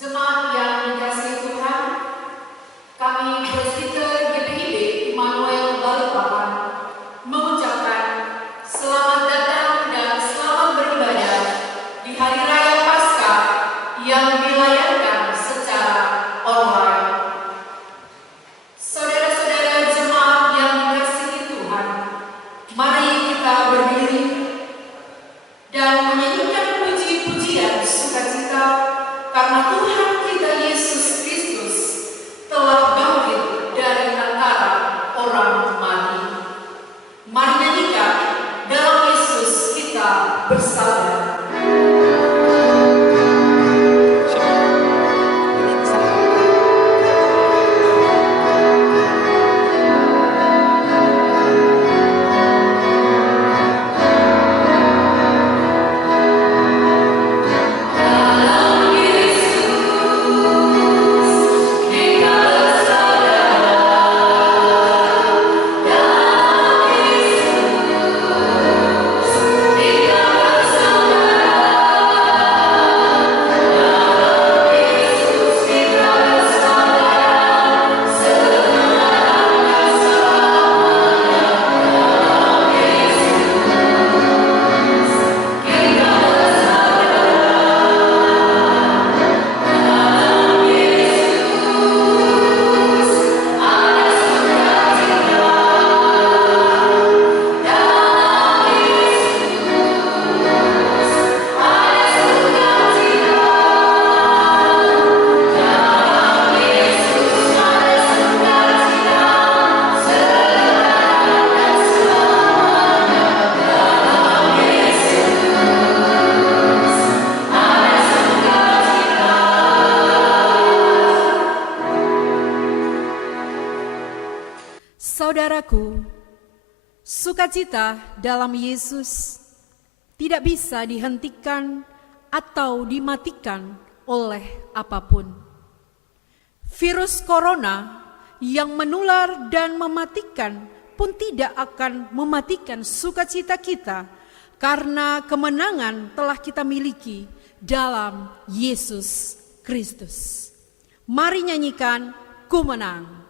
Jemaat yang dikasihi Tuhan, kami Presbiter GPIB Immanuel Balikpapan mengucapkan selamat datang dan selamat beribadah di Hari Raya Paskah yang dilayankan secara online. Saudara-saudara jemaat yang dikasihi Tuhan, mari kita berdiri dan menyanyikan puji-pujian sukacita karena Tuhan kita Yesus Kristus telah bangkit dari antara orang mati. Mari nyanyikan dalam Yesus kita bersama. Saudaraku, sukacita dalam Yesus tidak bisa dihentikan atau dimatikan oleh apapun. Virus corona yang menular dan mematikan pun tidak akan mematikan sukacita kita karena kemenangan telah kita miliki dalam Yesus Kristus. Mari nyanyikan Ku Menang.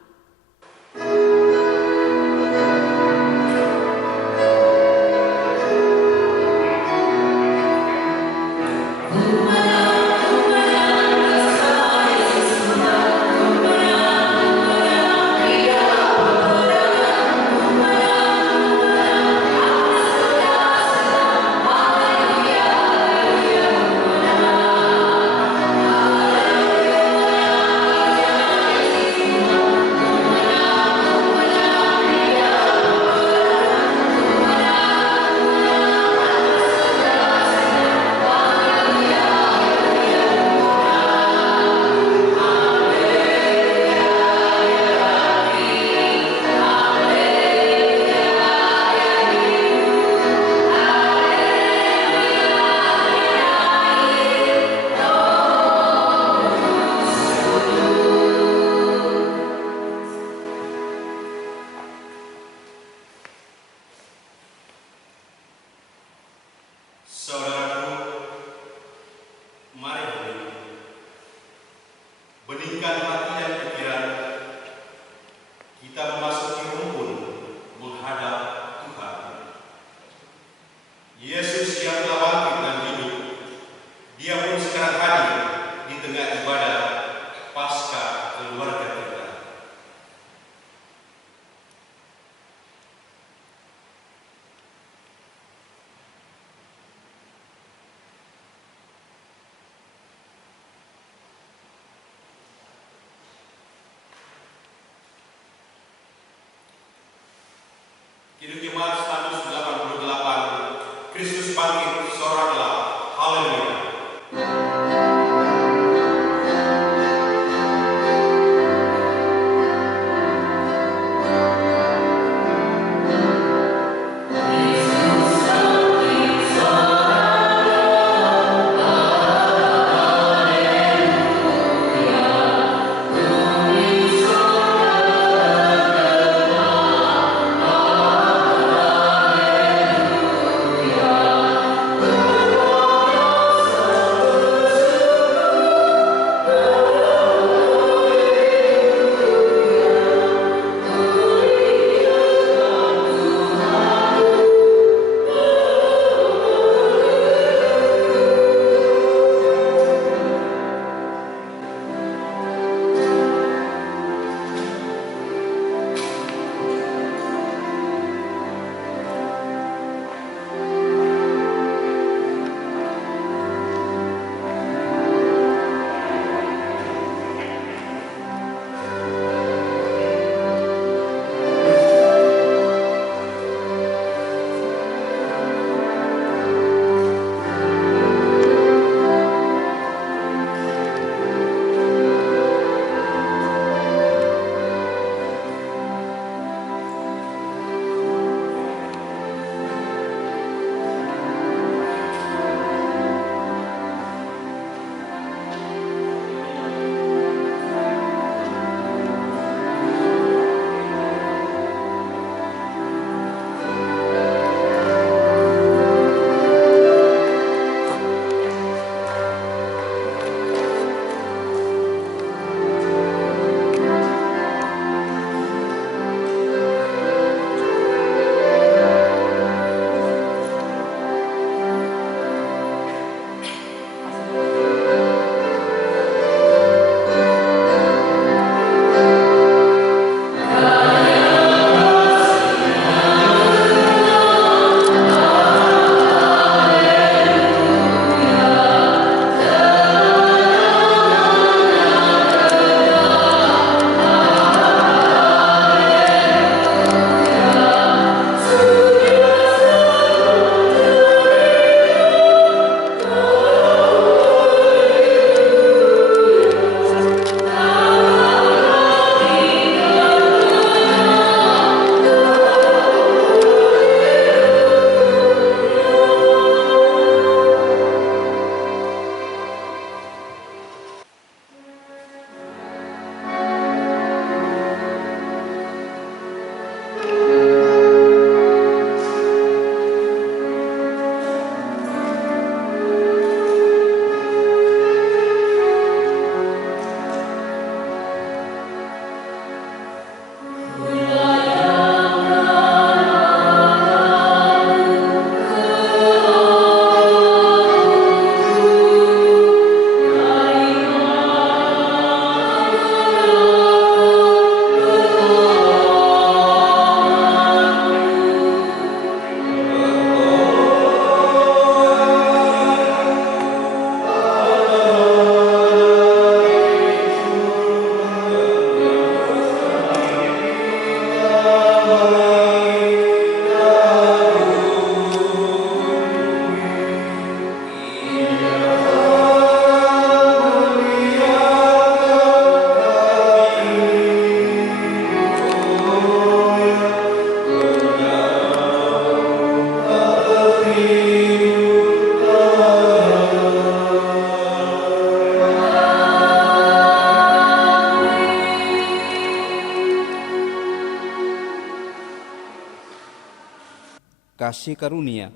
kasih karunia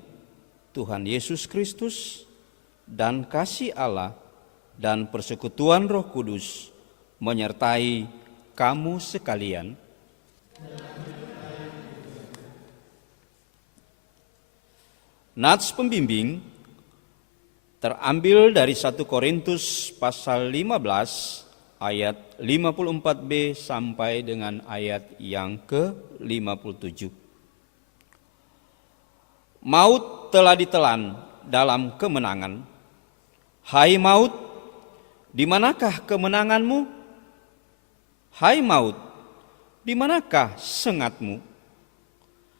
Tuhan Yesus Kristus dan kasih Allah dan persekutuan Roh Kudus menyertai kamu sekalian. Nats pembimbing terambil dari 1 Korintus pasal 15 ayat 54b sampai dengan ayat yang ke-57. Maut telah ditelan dalam kemenangan. Hai maut, di manakah kemenanganmu? Hai maut, di manakah sengatmu?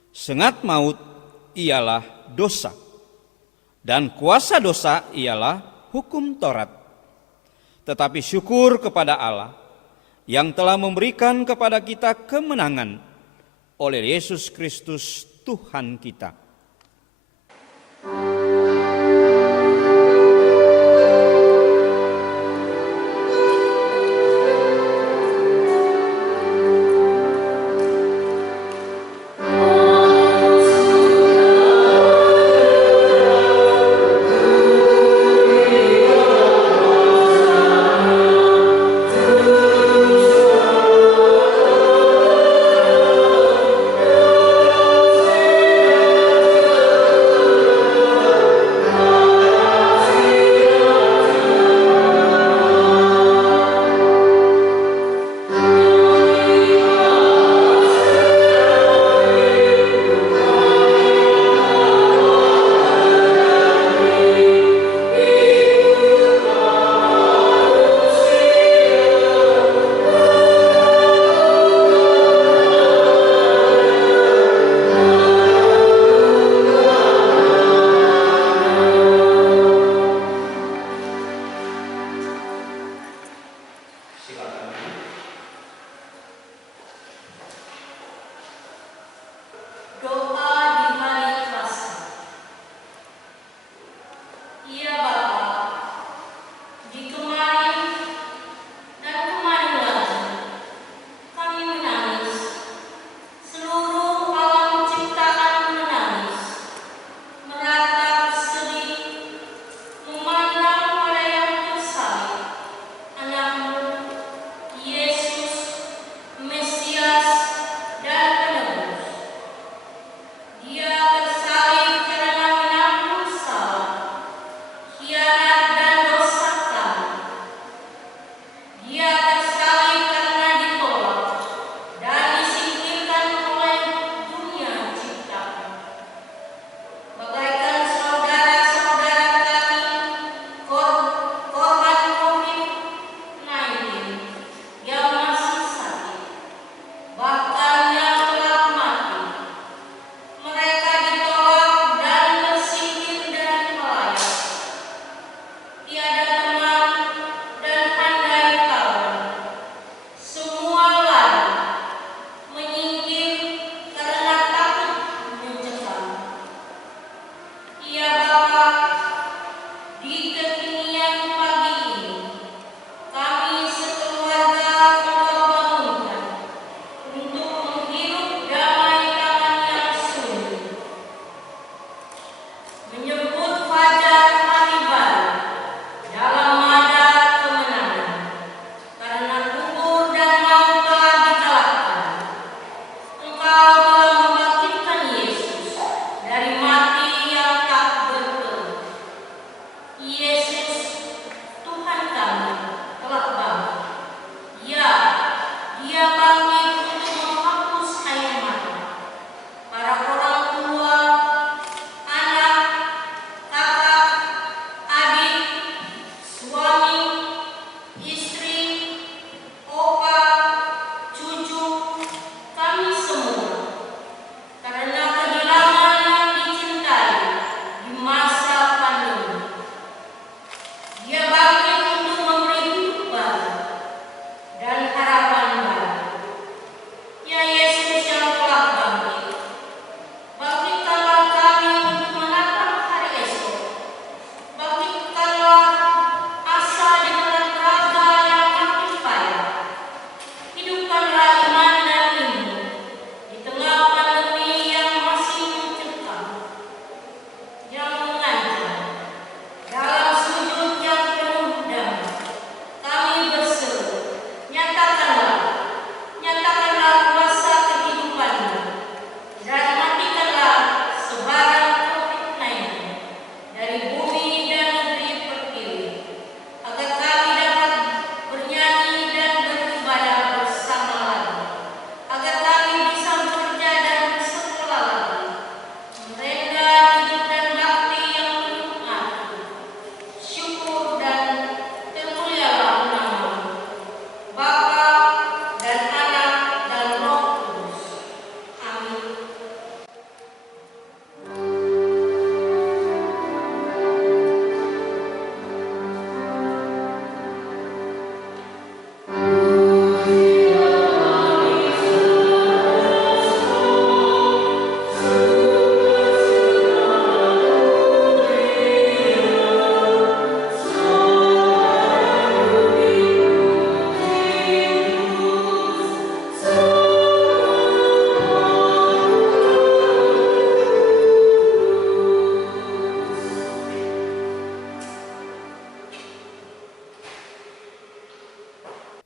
Sengat maut ialah dosa, dan kuasa dosa ialah hukum Taurat. Tetapi syukur kepada Allah yang telah memberikan kepada kita kemenangan oleh Yesus Kristus Tuhan kita.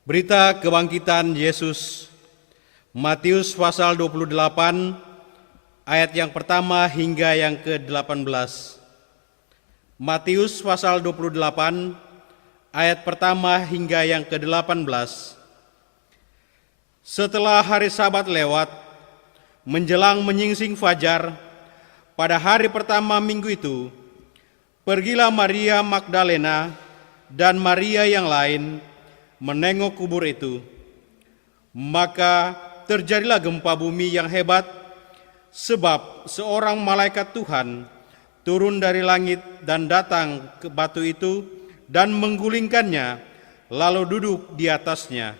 Berita kebangkitan Yesus, Matius pasal 28, ayat yang pertama hingga yang ke-18. Matius pasal 28, ayat pertama hingga yang ke-18. Setelah hari Sabat lewat, menjelang menyingsing fajar, pada hari pertama minggu itu, pergilah Maria Magdalena dan Maria yang lain menengok kubur itu. Maka terjadilah gempa bumi yang hebat, sebab seorang malaikat Tuhan turun dari langit dan datang ke batu itu dan menggulingkannya, lalu duduk di atasnya.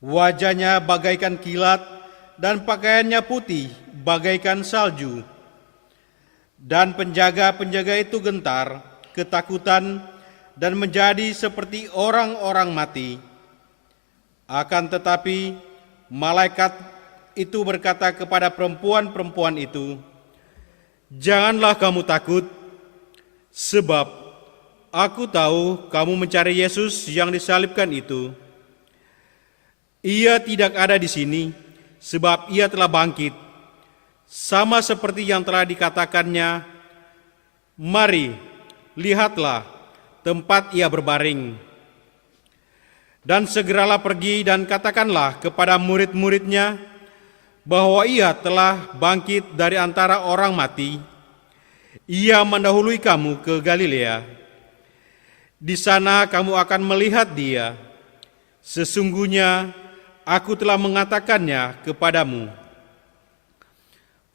Wajahnya bagaikan kilat dan pakaiannya putih bagaikan salju. Dan penjaga-penjaga itu gentar, ketakutan, dan menjadi seperti orang-orang mati. Akan tetapi malaikat itu berkata kepada perempuan-perempuan itu, "Janganlah kamu takut, sebab aku tahu kamu mencari Yesus yang disalibkan itu. Ia tidak ada di sini, sebab ia telah bangkit, sama seperti yang telah dikatakannya. Mari, lihatlah tempat ia berbaring. Dan segeralah pergi dan katakanlah kepada murid-muridnya bahwa ia telah bangkit dari antara orang mati. Ia mendahului kamu ke Galilea. Di sana kamu akan melihat dia. Sesungguhnya aku telah mengatakannya kepadamu."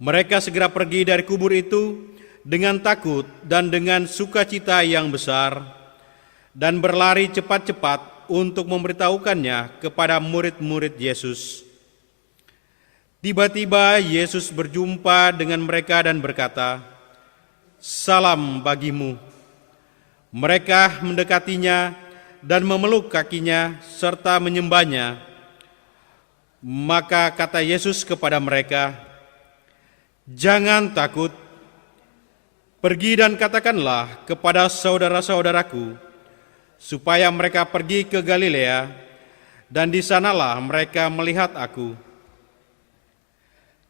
Mereka segera pergi dari kubur itu dengan takut dan dengan sukacita yang besar, dan berlari cepat-cepat untuk memberitahukannya kepada murid-murid Yesus. Tiba-tiba Yesus berjumpa dengan mereka dan berkata, "Salam bagimu." Mereka mendekatinya dan memeluk kakinya serta menyembahnya. Maka kata Yesus kepada mereka, "Jangan takut. Pergi dan katakanlah kepada saudara-saudaraku supaya mereka pergi ke Galilea, dan di sanalah mereka melihat aku."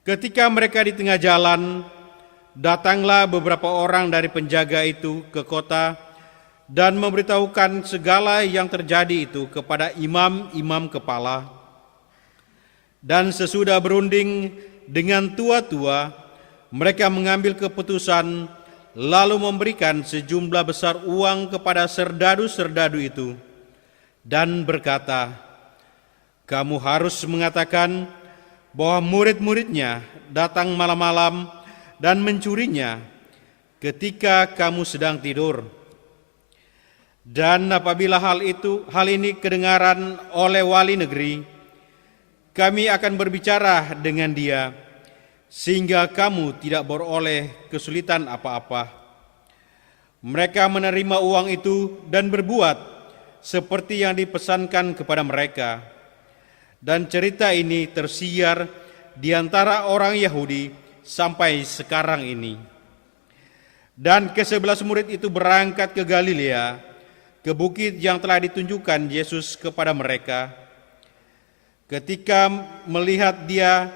Ketika mereka di tengah jalan, datanglah beberapa orang dari penjaga itu ke kota dan memberitahukan segala yang terjadi itu kepada imam-imam kepala. Dan sesudah berunding dengan tua-tua, mereka mengambil keputusan lalu memberikan sejumlah besar uang kepada serdadu-serdadu itu dan berkata, "Kamu harus mengatakan bahwa murid-muridnya datang malam-malam dan mencurinya ketika kamu sedang tidur. Dan apabila hal ini kedengaran oleh wali negeri, kami akan berbicara dengan dia, sehingga kamu tidak beroleh kesulitan apa-apa." Mereka menerima uang itu dan berbuat seperti yang dipesankan kepada mereka. Dan cerita ini tersiar di antara orang Yahudi sampai sekarang ini. Dan ke-11 murid itu berangkat ke Galilea, ke bukit yang telah ditunjukkan Yesus kepada mereka. Ketika melihat dia,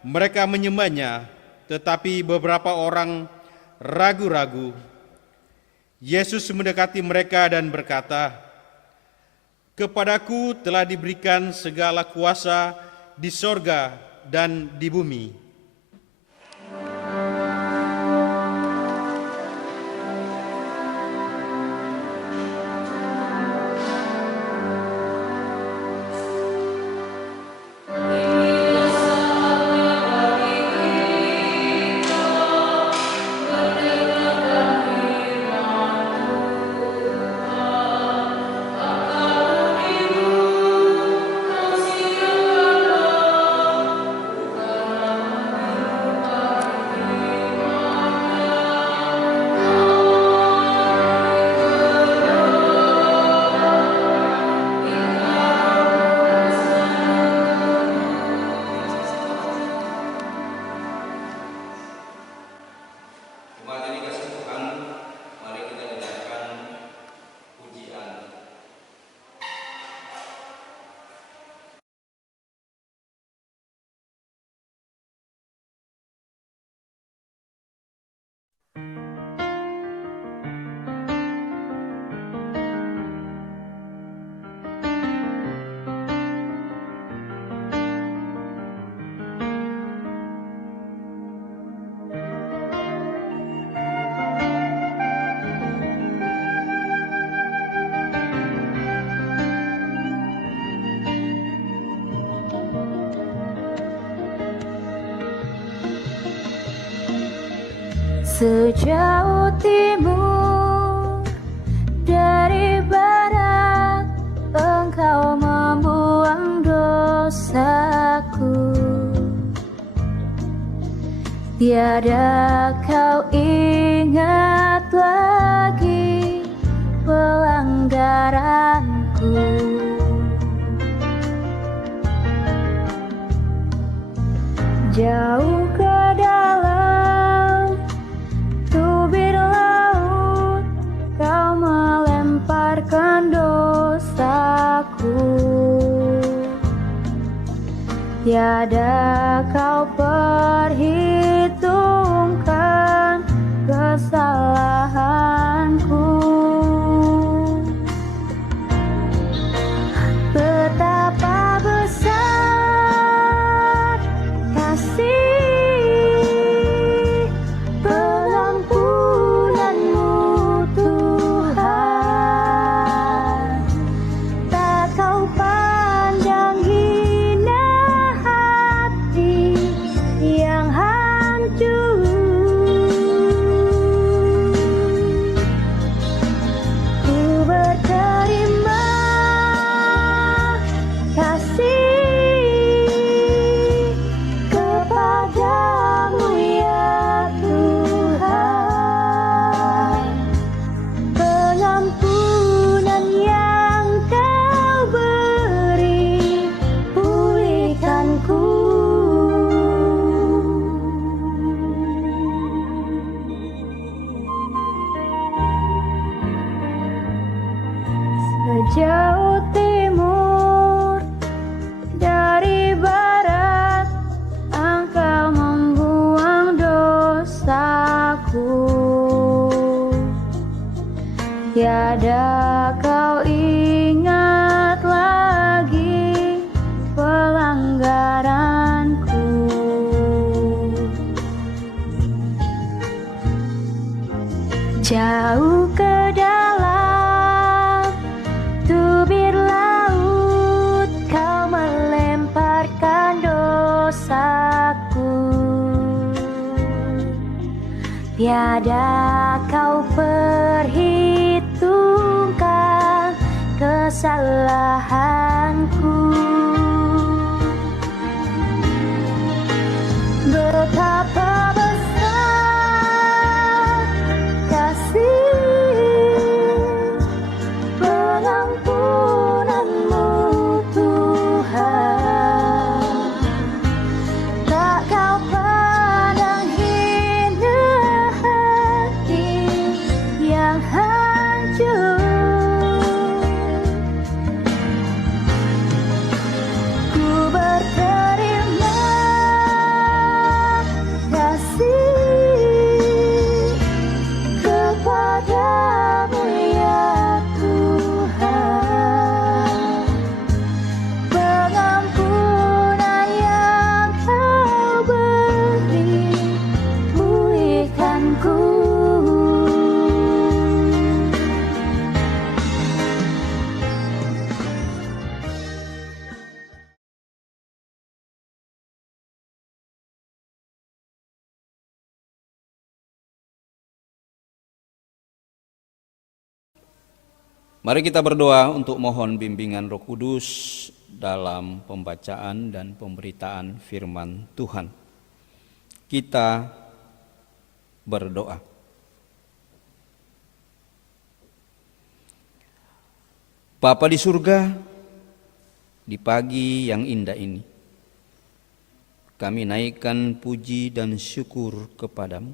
mereka menyembahnya, tetapi beberapa orang ragu-ragu. Yesus mendekati mereka dan berkata, "Kepadaku telah diberikan segala kuasa di sorga dan di bumi. Sejauh timur dari barat, Engkau membuang dosaku. Tiada kau ingat lagi pelanggaranku. Jauh ke dalam tubir laut, kau melemparkan dosaku. Tiada kau perhitungkan kesalahanku. Betapa besar kasih pengampunan-Mu Tuhan. Tak kau pandang hina hati yang hancur. Ku berterima kasih kepadamu ya Tuhan. Pengampunan yang kau beri, pulihkanku. Sejauh timur dari barat, Engkau membuang dosaku. Tiada kau ingat lagi pelanggaranku. Jauh ke dalam tubir laut, kau melemparkan dosaku. Tiada kau perhitungkan kesalahanku. Betapa besar kasih pengampunan-Mu Tuhan. Tak kau pandang hina hati yang hancur. Ku berterima kasih kepadamu ya Tuhan. Pengampunan yang kau beri, pulihkanku. Mari kita berdoa untuk mohon bimbingan Roh Kudus dalam pembacaan dan pemberitaan firman Tuhan. Kita berdoa. Bapa di surga, di pagi yang indah ini, kami naikkan puji dan syukur kepadamu,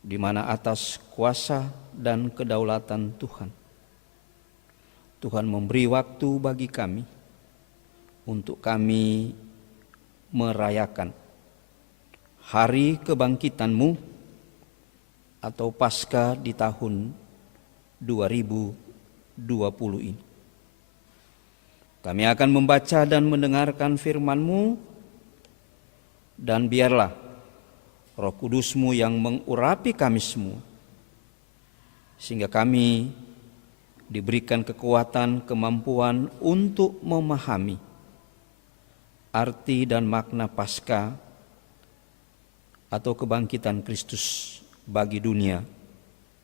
di mana atas kuasa dan kedaulatan Tuhan, Tuhan memberi waktu bagi kami untuk kami merayakan hari kebangkitan-Mu atau Paskah di tahun 2020 ini. Kami akan membaca dan mendengarkan firman-Mu, dan biarlah Roh Kudus-Mu yang mengurapi kami semua, sehingga kami diberikan kekuatan, kemampuan untuk memahami arti dan makna Paskah atau kebangkitan Kristus bagi dunia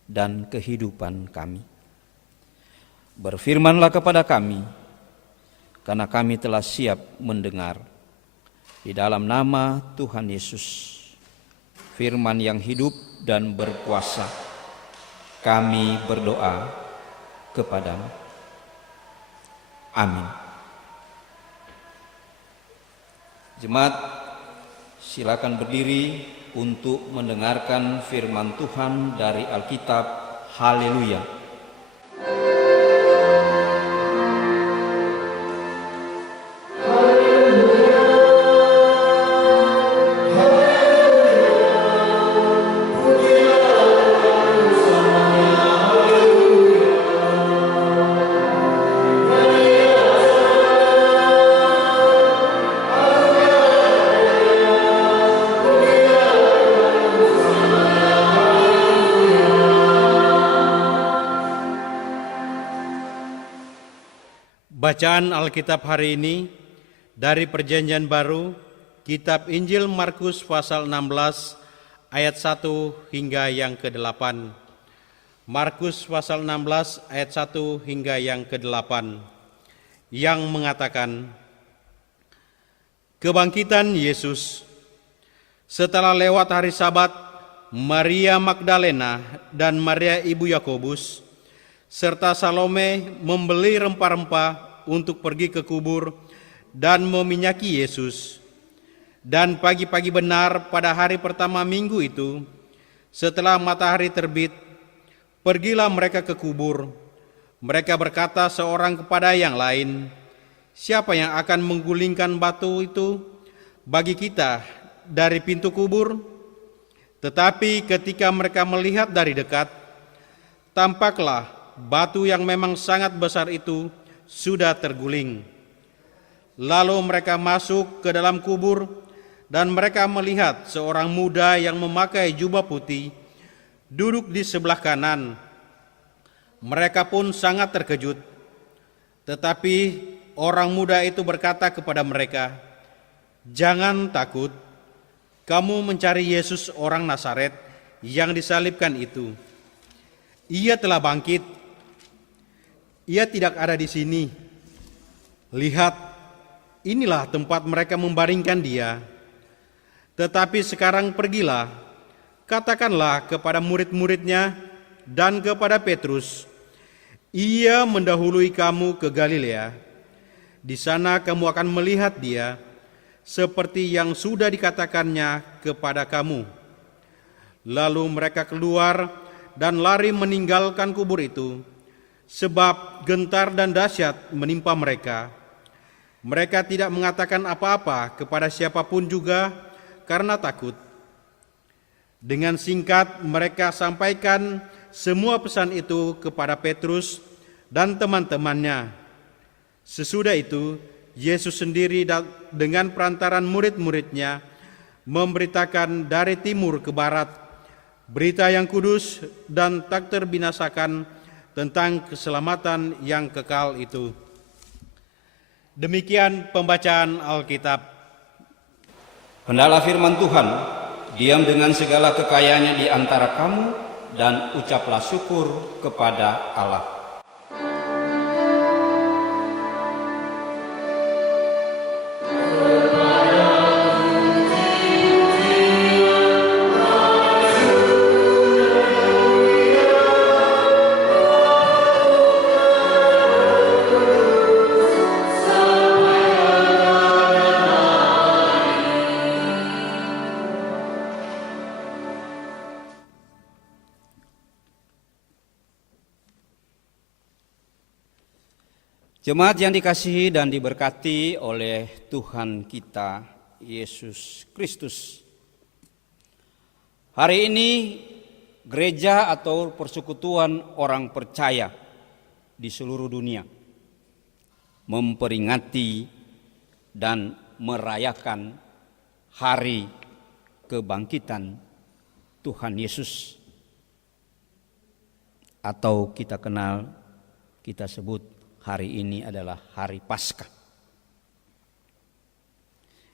dan kehidupan kami. Berfirmanlah kepada kami, karena kami telah siap mendengar. Di dalam nama Tuhan Yesus, firman yang hidup dan berkuasa, kami berdoa kepadamu. Amin. Jemaat, silakan berdiri untuk mendengarkan firman Tuhan dari Alkitab. Haleluya. Bacaan Alkitab hari ini dari Perjanjian Baru, Kitab Injil Markus pasal 16 ayat 1 hingga yang ke-8. Markus pasal 16 ayat 1 hingga yang ke-8 yang mengatakan, kebangkitan Yesus. Setelah lewat hari Sabat, Maria Magdalena dan Maria ibu Yakobus serta Salome membeli rempah-rempah untuk pergi ke kubur dan meminyaki Yesus. Dan pagi-pagi benar pada hari pertama minggu itu, setelah matahari terbit, pergilah mereka ke kubur. Mereka berkata seorang kepada yang lain, siapa yang akan menggulingkan batu itu bagi kita dari pintu kubur? Tetapi ketika mereka melihat dari dekat, tampaklah batu yang memang sangat besar itu sudah terguling. Lalu mereka masuk ke dalam kubur dan mereka melihat seorang muda yang memakai jubah putih duduk di sebelah kanan. Mereka pun sangat terkejut. Tetapi orang muda itu berkata kepada mereka, jangan takut, kamu mencari Yesus orang Nazaret yang disalibkan itu. Ia telah bangkit. Ia tidak ada di sini. Lihat, inilah tempat mereka membaringkan dia. Tetapi sekarang pergilah, katakanlah kepada murid-muridnya dan kepada Petrus, ia mendahului kamu ke Galilea. Di sana kamu akan melihat dia, seperti yang sudah dikatakannya kepada kamu. Lalu mereka keluar dan lari meninggalkan kubur itu, sebab gentar dan dahsyat menimpa mereka. Mereka tidak mengatakan apa-apa kepada siapapun juga karena takut. Dengan singkat mereka sampaikan semua pesan itu kepada Petrus dan teman-temannya. Sesudah itu Yesus sendiri dengan perantaran murid-muridnya memberitakan dari timur ke barat berita yang kudus dan tak terbinasakan tentang keselamatan yang kekal itu. Demikian pembacaan Alkitab. Hendaklah firman Tuhan diam dengan segala kekayaannya di antara kamu, dan ucaplah syukur kepada Allah. Jemaat yang dikasihi dan diberkati oleh Tuhan kita Yesus Kristus. Hari ini gereja atau persekutuan orang percaya di seluruh dunia memperingati dan merayakan hari kebangkitan Tuhan Yesus, atau kita sebut hari ini adalah hari Paskah.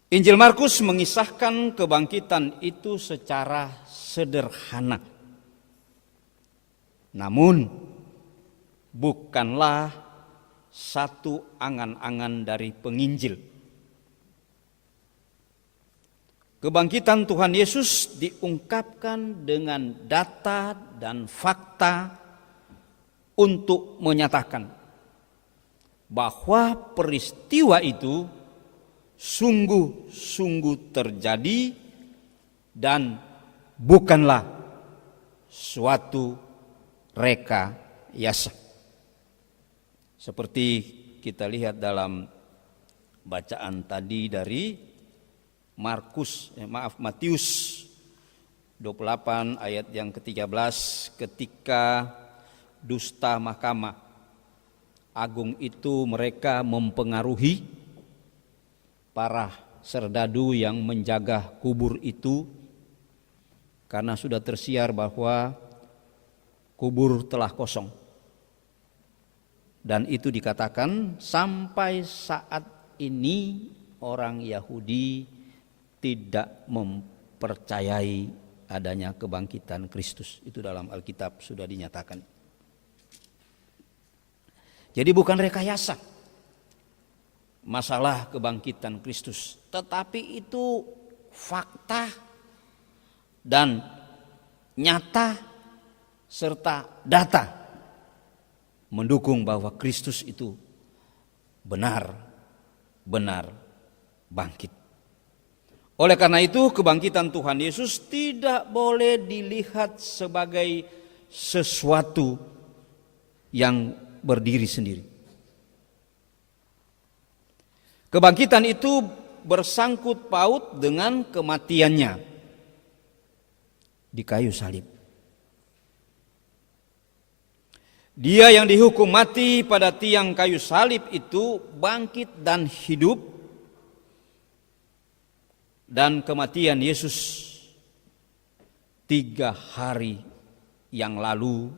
Injil Markus mengisahkan kebangkitan itu secara sederhana. Namun bukanlah satu angan-angan dari penginjil. Kebangkitan Tuhan Yesus diungkapkan dengan data dan fakta untuk menyatakan bahwa peristiwa itu sungguh-sungguh terjadi dan bukanlah suatu rekayasa. Seperti kita lihat dalam bacaan tadi dari Matius 28 ayat yang ke-13, ketika dusta mahkamah agung itu mereka mempengaruhi para serdadu yang menjaga kubur itu, karena sudah tersiar bahwa kubur telah kosong. Dan itu dikatakan sampai saat ini orang Yahudi tidak mempercayai adanya kebangkitan Kristus. Itu dalam Alkitab sudah dinyatakan. Jadi bukan rekayasa masalah kebangkitan Kristus, tetapi itu fakta dan nyata serta data mendukung bahwa Kristus itu benar-benar bangkit. Oleh karena itu kebangkitan Tuhan Yesus tidak boleh dilihat sebagai sesuatu yang berdiri sendiri. Kebangkitan itu bersangkut paut dengan kematiannya di kayu salib. Dia yang dihukum mati pada tiang kayu salib itu bangkit dan hidup, dan kematian Yesus 3 hari yang lalu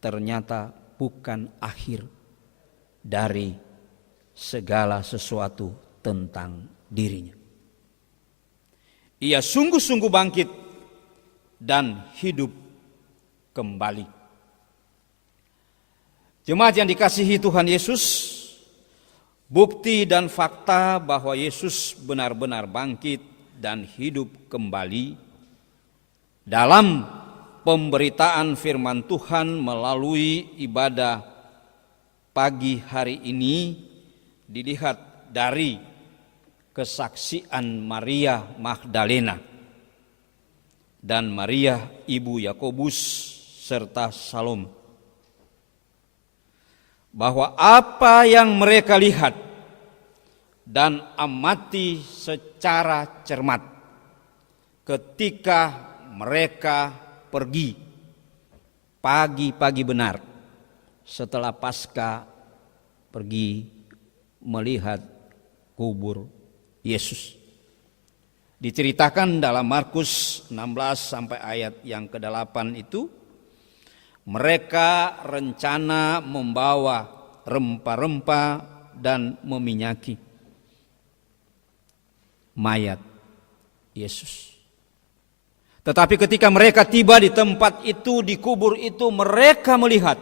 ternyata bukan akhir dari segala sesuatu tentang dirinya. Ia sungguh-sungguh bangkit dan hidup kembali. Jemaat yang dikasihi Tuhan Yesus, bukti dan fakta bahwa Yesus benar-benar bangkit dan hidup kembali dalam pemberitaan firman Tuhan melalui ibadah pagi hari ini dilihat dari kesaksian Maria Magdalena dan Maria ibu Yakobus serta Salome, bahwa apa yang mereka lihat dan amati secara cermat ketika mereka pergi pagi-pagi benar setelah Paskah pergi melihat kubur Yesus. Diceritakan dalam Markus 16 sampai ayat yang ke-8 itu, mereka rencana membawa rempah-rempah dan meminyaki mayat Yesus. Tetapi ketika mereka tiba di tempat itu, di kubur itu, mereka melihat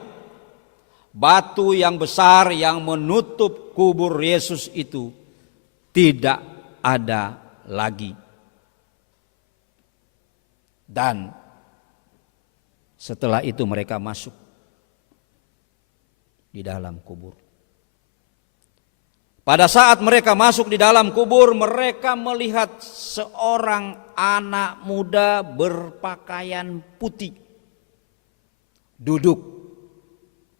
batu yang besar yang menutup kubur Yesus itu tidak ada lagi. Dan setelah itu mereka masuk di dalam kubur. Pada saat mereka masuk di dalam kubur, mereka melihat seorang anak muda berpakaian putih duduk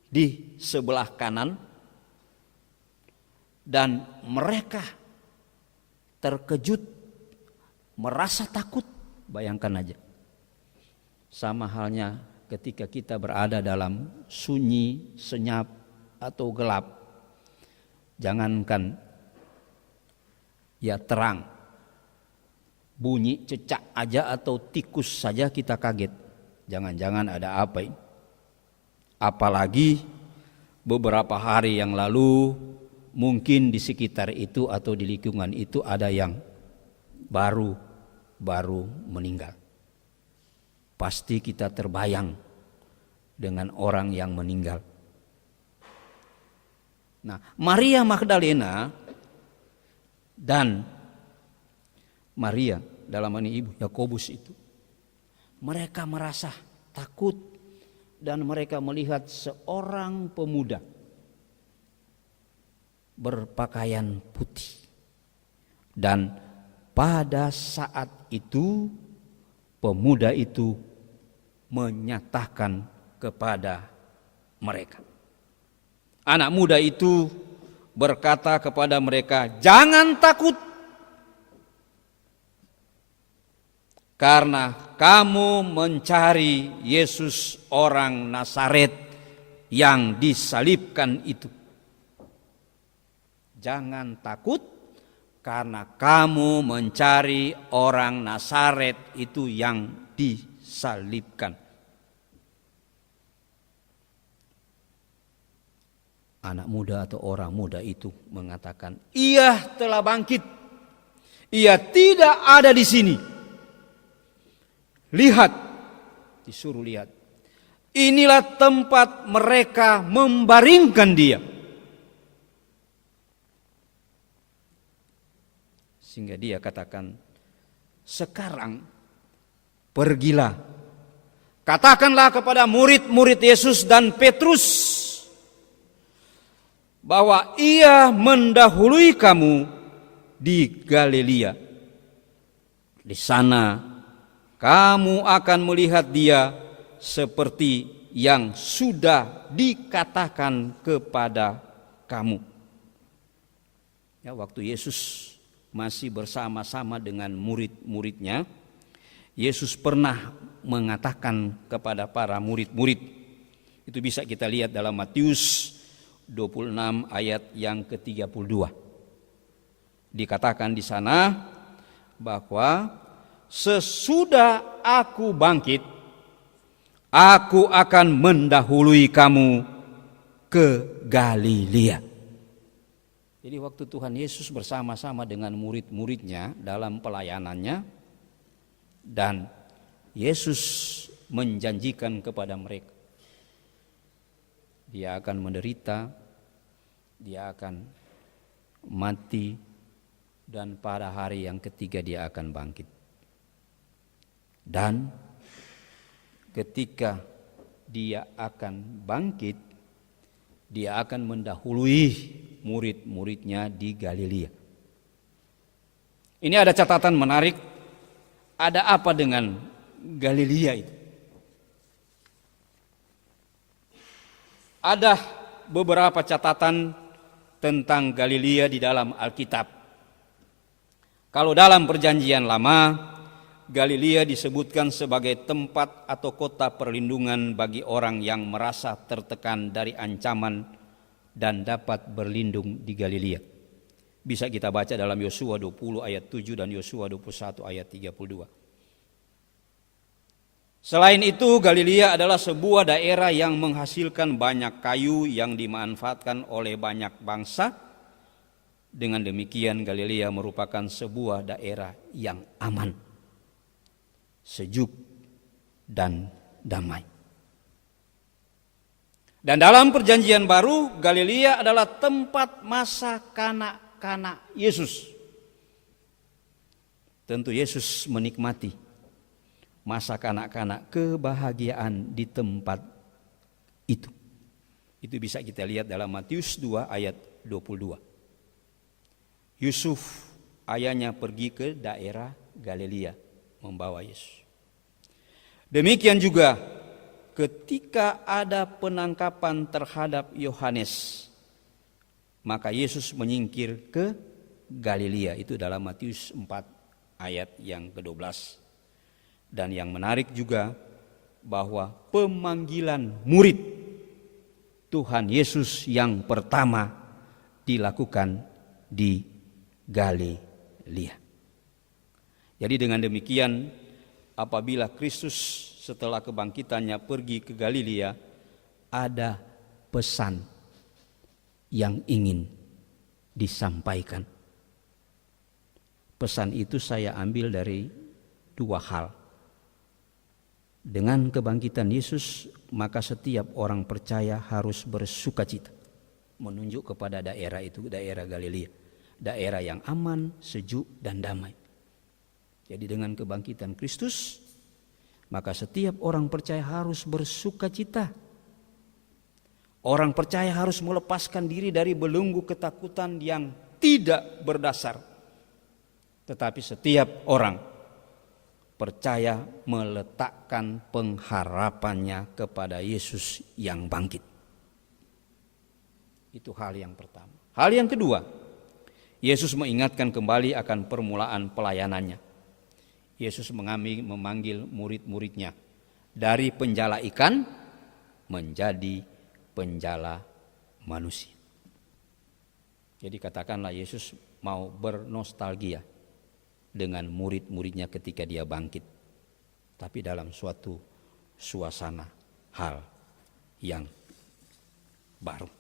di sebelah kanan, dan mereka terkejut, merasa takut. Bayangkan aja, sama halnya ketika kita berada dalam sunyi, senyap atau gelap. Jangankan ya terang, bunyi cecak aja atau tikus saja kita kaget. Jangan-jangan ada apa ini? Apalagi beberapa hari yang lalu mungkin di sekitar itu atau di lingkungan itu ada yang baru meninggal. Pasti kita terbayang dengan orang yang meninggal. Nah, Maria Magdalena dan Maria, dalam ini ibu Yakobus itu, mereka merasa takut dan mereka melihat seorang pemuda berpakaian putih. Dan pada saat itu pemuda itu menyatakan kepada mereka. Anak muda itu berkata kepada mereka, "Jangan takut, karena kamu mencari Yesus orang Nazaret yang disalibkan itu. Jangan takut, karena kamu mencari orang Nazaret itu yang disalibkan." Anak muda atau orang muda itu mengatakan, "Ia telah bangkit. Ia tidak ada di sini. Lihat," disuruh lihat, "inilah tempat mereka membaringkan dia." Sehingga dia katakan, "Sekarang pergilah, katakanlah kepada murid-murid Yesus dan Petrus bahwa ia mendahului kamu di Galilea. Di sana kamu akan melihat dia seperti yang sudah dikatakan kepada kamu." Ya, waktu Yesus masih bersama-sama dengan murid-muridnya, Yesus pernah mengatakan kepada para murid-murid. Itu bisa kita lihat dalam Matius 26 ayat yang ke-32. Dikatakan di sana bahwa sesudah aku bangkit, aku akan mendahului kamu ke Galilea. Jadi waktu Tuhan Yesus bersama-sama dengan murid-muridnya dalam pelayanannya, dan Yesus menjanjikan kepada mereka, dia akan menderita, dia akan mati, dan pada hari yang ketiga dia akan bangkit. Dan ketika dia akan bangkit, dia akan mendahului murid-muridnya di Galilea. Ini ada catatan menarik. Ada apa dengan Galilea itu? Ada beberapa catatan tentang Galilea di dalam Alkitab. Kalau dalam Perjanjian Lama, Galilea disebutkan sebagai tempat atau kota perlindungan bagi orang yang merasa tertekan dari ancaman dan dapat berlindung di Galilea. Bisa kita baca dalam Yosua 20 ayat 7 dan Yosua 21 ayat 32. Selain itu, Galilea adalah sebuah daerah yang menghasilkan banyak kayu yang dimanfaatkan oleh banyak bangsa. Dengan demikian, Galilea merupakan sebuah daerah yang aman, sejuk, dan damai. Dan dalam Perjanjian Baru, Galilea adalah tempat masa kanak-kanak Yesus. Tentu Yesus menikmati masa kanak-kanak, kebahagiaan di tempat itu. Itu bisa kita lihat dalam Matius 2 ayat 22. Yusuf ayahnya pergi ke daerah Galilea membawa Yesus. Demikian juga ketika ada penangkapan terhadap Yohanes, maka Yesus menyingkir ke Galilea. Itu dalam Matius 4 ayat yang ke-12. Dan yang menarik juga bahwa pemanggilan murid Tuhan Yesus yang pertama dilakukan di Galilea. Jadi dengan demikian, apabila Kristus setelah kebangkitannya pergi ke Galilea, ada pesan yang ingin disampaikan. Pesan itu saya ambil dari dua hal. Dengan kebangkitan Yesus, maka setiap orang percaya harus bersukacita. Menunjuk kepada daerah itu, daerah Galilea. Daerah yang aman, sejuk, dan damai. Jadi dengan kebangkitan Kristus, maka setiap orang percaya harus bersukacita. Orang percaya harus melepaskan diri dari belenggu ketakutan yang tidak berdasar. Tetapi setiap orang percaya meletakkan pengharapannya kepada Yesus yang bangkit. Itu hal yang pertama. Hal yang kedua, Yesus mengingatkan kembali akan permulaan pelayanannya. Yesus memanggil murid-muridnya dari penjala ikan menjadi penjala manusia. Jadi katakanlah Yesus mau bernostalgia dengan murid-muridnya ketika dia bangkit, tapi dalam suatu suasana hal yang baru.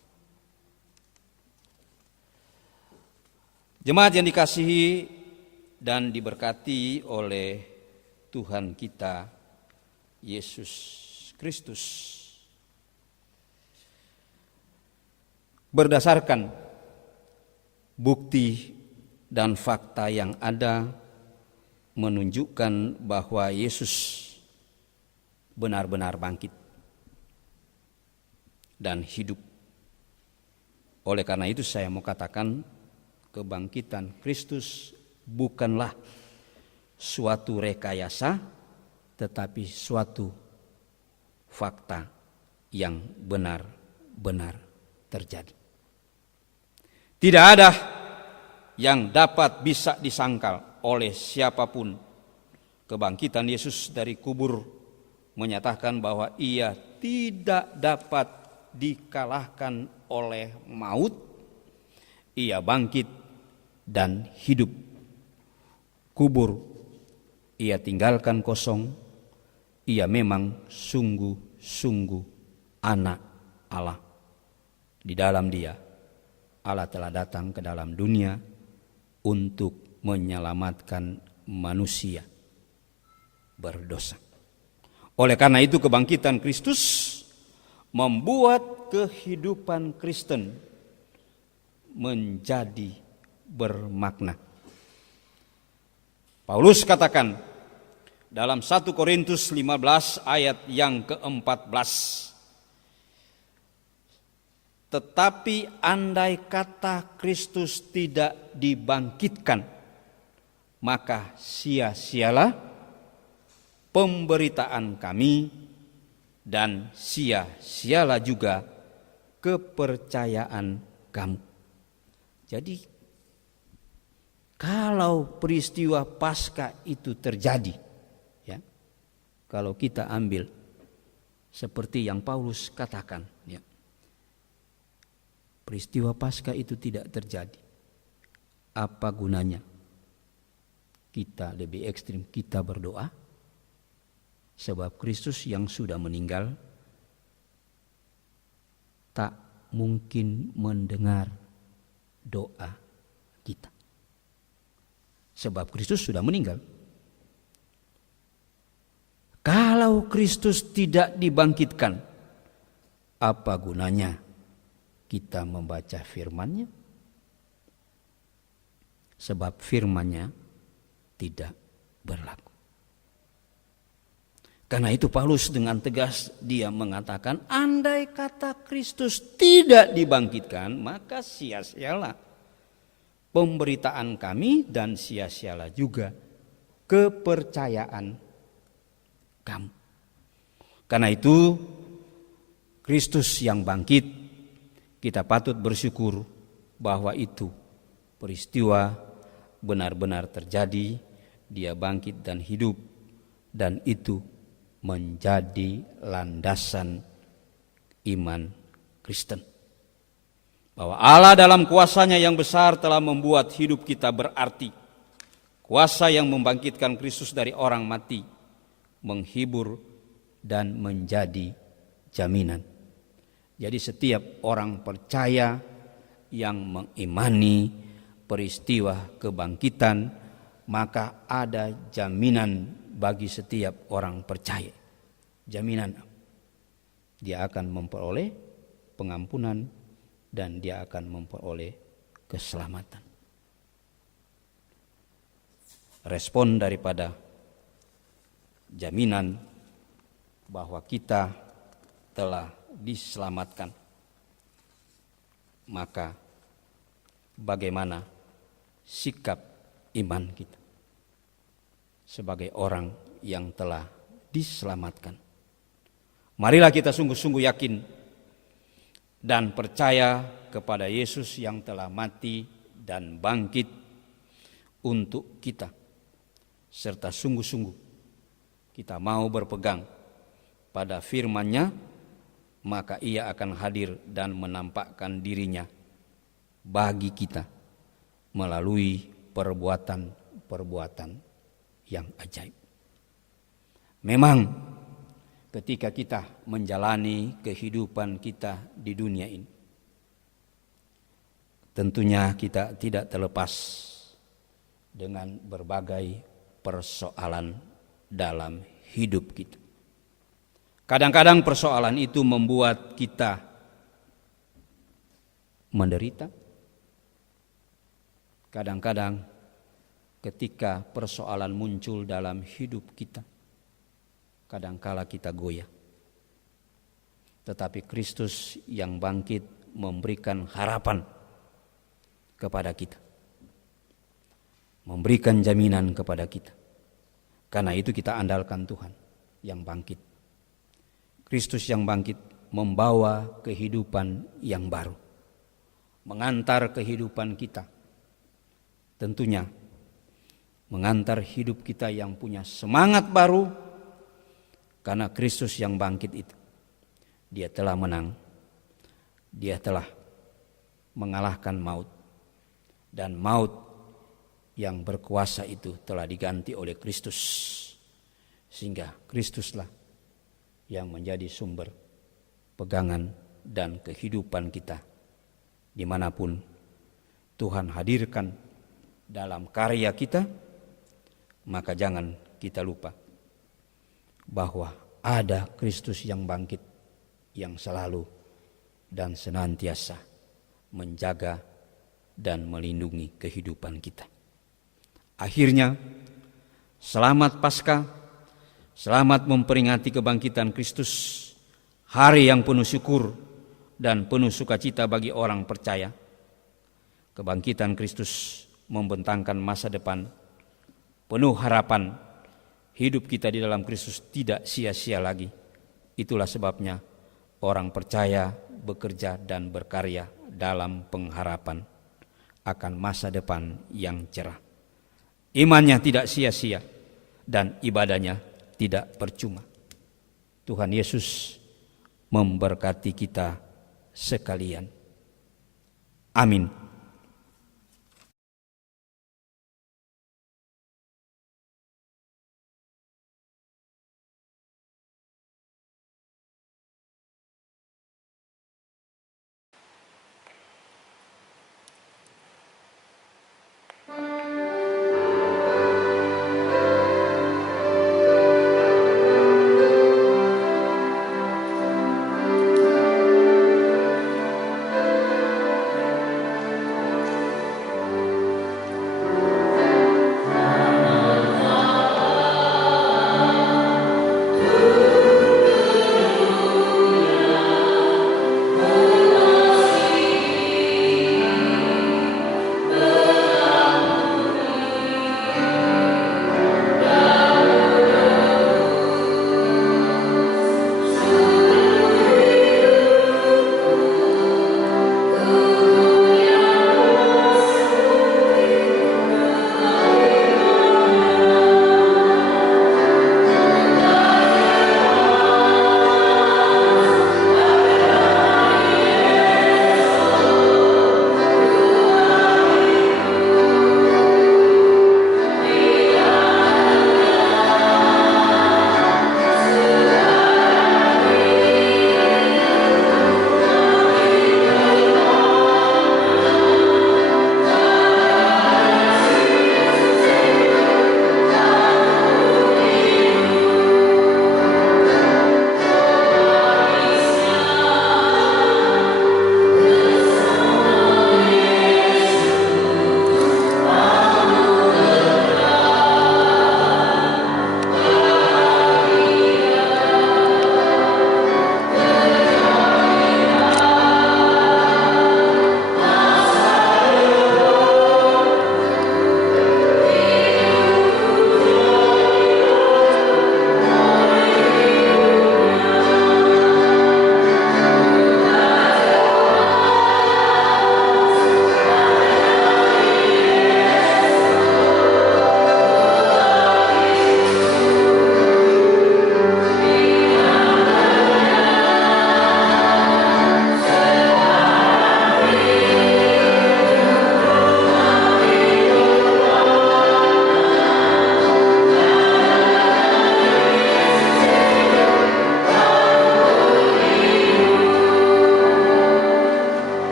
Jemaat yang dikasihi dan diberkati oleh Tuhan kita Yesus Kristus, berdasarkan bukti dan fakta yang ada menunjukkan bahwa Yesus benar-benar bangkit dan hidup. Oleh karena itu saya mau katakan, kebangkitan Kristus bukanlah suatu rekayasa, tetapi suatu fakta yang benar-benar terjadi. Tidak ada yang dapat bisa disangkal oleh siapapun. Kebangkitan Yesus dari kubur menyatakan bahwa ia tidak dapat dikalahkan oleh maut. Ia bangkit dan hidup. Kubur ia tinggalkan kosong. Ia memang sungguh-sungguh anak Allah. Di dalam dia Allah telah datang ke dalam dunia untuk menyelamatkan manusia berdosa. Oleh karena itu kebangkitan Kristus membuat kehidupan Kristen menjadi bermakna. Paulus katakan dalam 1 Korintus 15 ayat yang ke-14, tetapi andai kata Kristus tidak dibangkitkan, maka sia-sialah pemberitaan kami dan sia-sialah juga kepercayaan kamu. Jadi kalau peristiwa Paskah itu terjadi, ya, kalau kita ambil seperti yang Paulus katakan, ya, peristiwa Paskah itu tidak terjadi, apa gunanya kita lebih ekstrim kita berdoa? Sebab Kristus yang sudah meninggal tak mungkin mendengar doa kita. Sebab Kristus sudah meninggal. Kalau Kristus tidak dibangkitkan, apa gunanya kita membaca firman-Nya? Sebab firman-Nya tidak berlaku. Karena itu Paulus dengan tegas dia mengatakan, andai kata Kristus tidak dibangkitkan, maka sia-sialah pemberitaan kami dan sia-sialah juga kepercayaan kamu. Karena itu Kristus yang bangkit, kita patut bersyukur bahwa itu peristiwa benar-benar terjadi, dia bangkit dan hidup, dan itu menjadi landasan iman Kristen. Bahwa Allah dalam kuasa-Nya yang besar telah membuat hidup kita berarti. Kuasa yang membangkitkan Kristus dari orang mati, menghibur dan menjadi jaminan. Jadi setiap orang percaya yang mengimani peristiwa kebangkitan maka ada jaminan bagi setiap orang percaya. Jaminan dia akan memperoleh pengampunan dan dia akan memperoleh keselamatan. Respon daripada jaminan bahwa kita telah diselamatkan, maka bagaimana sikap iman kita sebagai orang yang telah diselamatkan? Marilah kita sungguh-sungguh yakin dan percaya kepada Yesus yang telah mati dan bangkit untuk kita, serta sungguh-sungguh kita mau berpegang pada firman-Nya, maka Ia akan hadir dan menampakkan dirinya bagi kita melalui perbuatan-perbuatan yang ajaib. Memang ketika kita menjalani kehidupan kita di dunia ini, tentunya kita tidak terlepas dengan berbagai persoalan dalam hidup kita. Kadang-kadang persoalan itu membuat kita menderita. Kadang-kadang ketika persoalan muncul dalam hidup kita, kadangkala kita goyah. Tetapi Kristus yang bangkit memberikan harapan kepada kita, memberikan jaminan kepada kita. Karena itu kita andalkan Tuhan yang bangkit. Kristus yang bangkit membawa kehidupan yang baru, mengantar kehidupan kita. Tentunya mengantar hidup kita yang punya semangat baru, karena Kristus yang bangkit itu, Dia telah menang, Dia telah mengalahkan maut, dan maut yang berkuasa itu telah diganti oleh Kristus, sehingga Kristuslah yang menjadi sumber pegangan dan kehidupan kita dimanapun Tuhan hadirkan dalam karya kita. Maka jangan kita lupa bahwa ada Kristus yang bangkit, yang selalu dan senantiasa menjaga dan melindungi kehidupan kita. Akhirnya, selamat Paskah, selamat memperingati kebangkitan Kristus, hari yang penuh syukur dan penuh sukacita bagi orang percaya. Kebangkitan Kristus membentangkan masa depan penuh harapan. Hidup kita di dalam Kristus tidak sia-sia lagi. Itulah sebabnya orang percaya bekerja dan berkarya dalam pengharapan akan masa depan yang cerah. Imannya tidak sia-sia dan ibadahnya tidak percuma. Tuhan Yesus memberkati kita sekalian. Amin.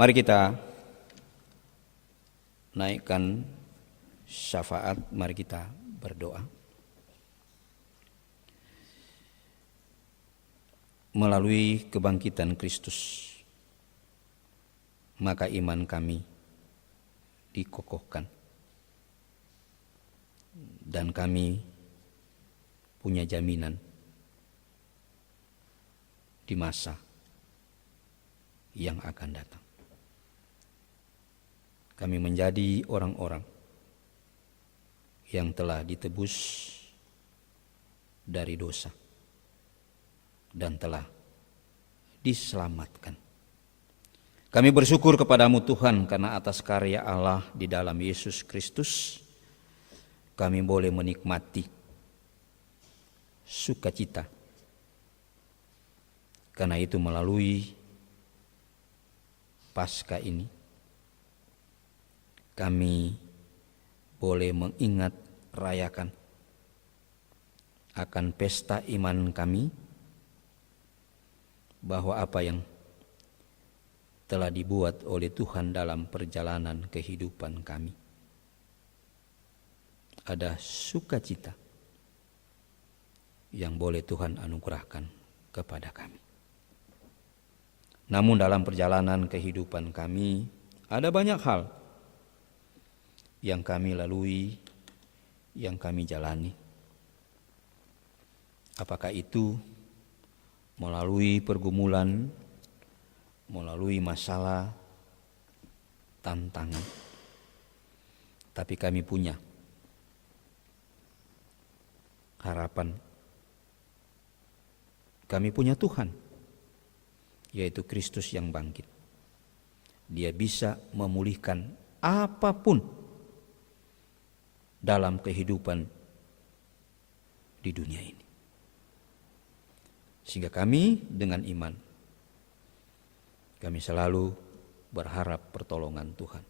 Mari kita naikkan syafaat, mari kita berdoa. Melalui kebangkitan Kristus, maka iman kami dikokohkan. Dan kami punya jaminan di masa yang akan datang. Kami menjadi orang-orang yang telah ditebus dari dosa dan telah diselamatkan. Kami bersyukur kepadamu Tuhan karena atas karya Allah di dalam Yesus Kristus kami boleh menikmati sukacita. Karena itu melalui Paskah ini kami boleh mengingat rayakan akan pesta iman kami, bahwa apa yang telah dibuat oleh Tuhan dalam perjalanan kehidupan kami ada sukacita yang boleh Tuhan anugerahkan kepada kami. Namun dalam perjalanan kehidupan kami ada banyak hal yang kami lalui, yang kami jalani. Apakah itu melalui pergumulan, melalui masalah, tantangan. Tapi kami punya harapan. Kami punya Tuhan, yaitu Kristus yang bangkit. Dia bisa memulihkan apapun dalam kehidupan di dunia ini. Sehingga kami dengan iman, kami selalu berharap pertolongan Tuhan,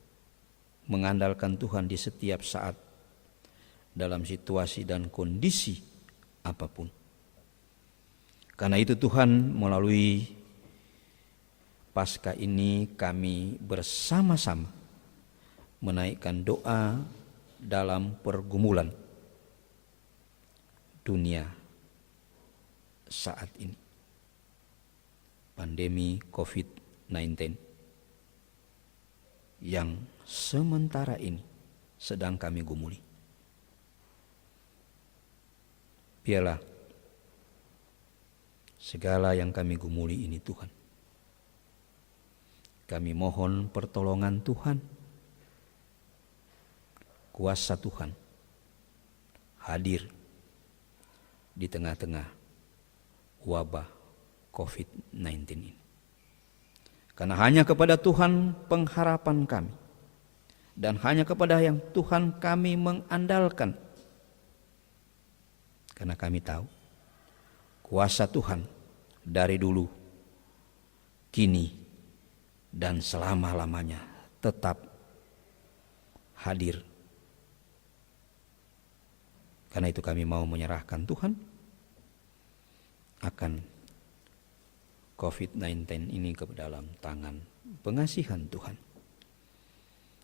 mengandalkan Tuhan di setiap saat dalam situasi dan kondisi apapun. Karena itu Tuhan, melalui Paskah ini kami bersama-sama menaikkan doa dalam pergumulan dunia saat ini, pandemi COVID-19 yang sementara ini sedang kami gumuli. Biarlah segala yang kami gumuli ini Tuhan, kami mohon pertolongan Tuhan, kuasa Tuhan hadir di tengah-tengah wabah COVID-19 ini. Karena hanya kepada Tuhan pengharapan kami, dan hanya kepada yang Tuhan kami mengandalkan. Karena kami tahu kuasa Tuhan dari dulu, kini, dan selama-lamanya tetap hadir. Karena itu kami mau menyerahkan Tuhan akan COVID-19 ini ke dalam tangan pengasihan Tuhan.